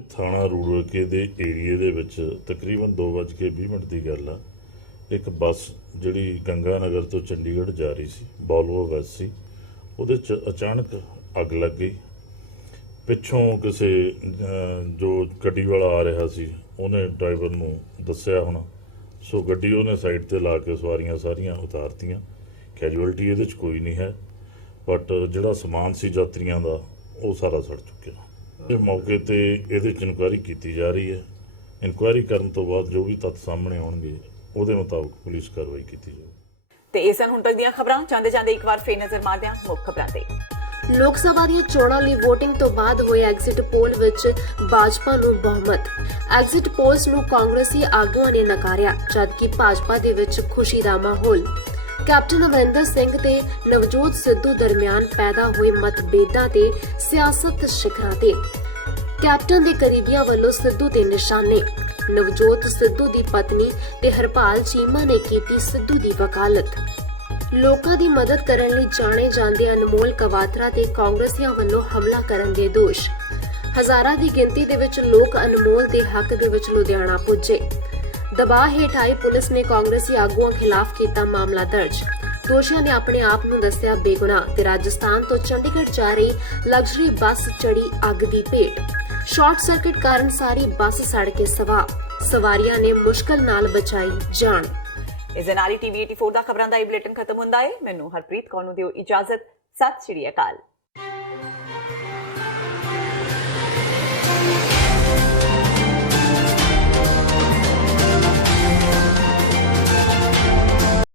ਥਾਣਾ ਰੂੜਕੇ ਦੇ ਏਰੀਏ ਦੇ ਵਿੱਚ ਤਕਰੀਬਨ 2:20 ਦੀ ਗੱਲ ਆ। ਇੱਕ ਬੱਸ ਜਿਹੜੀ ਗੰਗਾ ਨਗਰ ਤੋਂ ਚੰਡੀਗੜ੍ਹ ਜਾ ਰਹੀ ਸੀ, ਬੋਲਵੋ ਬੱਸ ਸੀ, ਉਹਦੇ 'ਚ ਅਚਾਨਕ ਅੱਗ ਲੱਗ ਗਈ। ਪਿੱਛੋਂ ਕਿਸੇ ਜੋ ਗੱਡੀ ਵਾਲਾ ਆ ਰਿਹਾ ਸੀ ਉਹਨੇ ਡਰਾਈਵਰ ਨੂੰ ਦੱਸਿਆ ਹੋਣਾ, ਸੋ ਗੱਡੀ ਉਹਨੇ ਸਾਈਡ ਤੇ ਲਾ ਕੇ ਸਵਾਰੀਆਂ ਸਾਰੀਆਂ ਉਤਾਰਤੀਆਂ। ਕੈਜੂਅਲਟੀ ਇਹਦੇ 'ਚ ਕੋਈ ਨਹੀਂ ਹੈ, ਬਟ ਜਿਹੜਾ ਸਮਾਨ ਸੀ ਯਾਤਰੀਆਂ ਦਾ ਉਹ ਸਾਰਾ ਸੜ ਚੁੱਕਿਆ। ਇਹ ਮੌਕੇ ਤੇ ਇਹਦੇ 'ਚ ਇਨਕੁਆਇਰੀ ਕੀਤੀ ਜਾ ਰਹੀ ਹੈ। ਇਨਕੁਆਇਰੀ ਕਰਨ ਤੋਂ ਬਾਅਦ ਜੋ ਵੀ ਤੱਥ ਸਾਹਮਣੇ ਆਉਣਗੇ ਉਹਦੇ ਮੁਤਾਬਕ ਪੁਲਿਸ ਕਾਰਵਾਈ ਕੀਤੀ ਜਾਵੇਗੀ। ਤੇ ਇਹ ਸਨ ਹੁਣ ਤੱਕ ਦੀਆਂ ਖਬਰਾਂ। ਜਾਂਦੇ ਇੱਕ ਵਾਰ ਫੇਰ ਨਜ਼ਰ ਮਾਰਦੇ ਹਾਂ ਮੁੱਖ ਖਬਰਾਂ ਤੇ। ਲੋਕ ਸਭਾ ਦੀਆਂ ਚੋਣਾਂ ਲਈ VOTING ਤੋਂ ਬਾਅਦ ਹੋਏ ਐਗਜ਼ਿਟ ਪੋਲ ਵਿੱਚ ਭਾਜਪਾ ਨੂੰ ਬਹੁਮਤ। ਐਗਜ਼ਿਟ ਪੋਲਸ ਨੂੰ ਕਾਂਗਰਸੀ ਆਗੂਆਂ ਨੇ ਨਕਾਰਿਆ, ਜਦਕਿ ਭਾਜਪਾ ਦੇ ਵਿੱਚ ਖੁਸ਼ੀ ਦਾ ਮਾਹੌਲ। ਕੈਪਟਨ ਅਮਰਿੰਦਰ ਸਿੰਘ ਤੇ ਨਵਜੋਤ ਸਿੱਧੂ ਦਰਮਿਆਨ ਪੈਦਾ ਹੋਏ ਮਤਭੇਦਾਂ ਤੇ ਸਿਆਸਤ ਸ਼ਿਖਰਾਂ ਤੇ। ਕੈਪਟਨ ਦੇ ਕਰੀਬੀਆਂ ਵੱਲੋਂ ਸਿੱਧੂ ਤੇ ਨਿਸ਼ਾਨੇ। ਨਵਜੋਤ ਸਿੱਧੂ ਦੀ ਪਤਨੀ ਤੇ ਹਰਪਾਲ ਚੀਮਾ ਨੇ ਕੀਤੀ ਸਿੱਧੂ ਦੀ ਵਕਾਲਤ। ਲੋਕਾਂ ਦੀ ਮਦਦ ਕਰਨ ਲਈ ਜਾਣੇ ਜਾਂਦੇ ਅਨਮੋਲ ਕਵਾਤਰਾ ਤੇ ਕਾਂਗਰਸੀਆਂ ਵੱਲੋਂ ਹਮਲਾ ਕਰਨ ਦੇ ਦੋਸ਼। ਹਜ਼ਾਰਾਂ ਦੀ ਗਿਣਤੀ ਦੇ ਵਿੱਚ ਲੋਕ ਅਨਮੋਲ ਦੇ ਹੱਕ ਦੇ ਵਿੱਚ ਲੁਧਿਆਣਾ ਪੁੱਜੇ। ਦਬਾਅ ਹੇਠ ਆਈ ਪੁਲਿਸ ਨੇ ਕਾਂਗਰਸੀ ਆਗੂਆਂ ਖਿਲਾਫ ਕੀਤਾ ਮਾਮਲਾ ਦਰਜ। ਦੋਸ਼ੀਆਂ ਨੇ ਆਪਣੇ ਆਪ ਨੂੰ ਦੱਸਿਆ ਬੇਗੁਨਾਹ ਤੇ ਰਾਜਸਥਾਨ ਤੋਂ ਚੰਡੀਗੜ੍ਹ ਜਾ ਰਹੀ ਲਗਜ਼ਰੀ ਬੱਸ ਚੜੀ ਅੱਗ ਦੀ ਭੇਟ। ਸ਼ਾਰਟ ਸਰਕਟ ਕਾਰਨ ਸਾਰੀ ਬੱਸ ਸੜ ਕੇ ਸਵਾਹ। ਸਵਾਰੀਆਂ ਨੇ ਮੁਸ਼ਕਲ ਨਾਲ ਬਚਾਈ ਜਾਨ। ਇਸ ਦੇ ਨਾਲ ਹੀ TV 84 ਦਾ ਖਬਰਾਂ ਦਾ ਇਹ ਬੁਲੇਟਿਨ ਖਤਮ ਹੁੰਦਾ ਹੈ। ਮੈਨੂੰ ਹਰਪ੍ਰੀਤ ਕੌਰ ਨੂੰ ਦਿਓ ਇਜਾਜ਼ਤ। ਸਤਿ ਸ਼੍ਰੀ ਅਕਾਲ।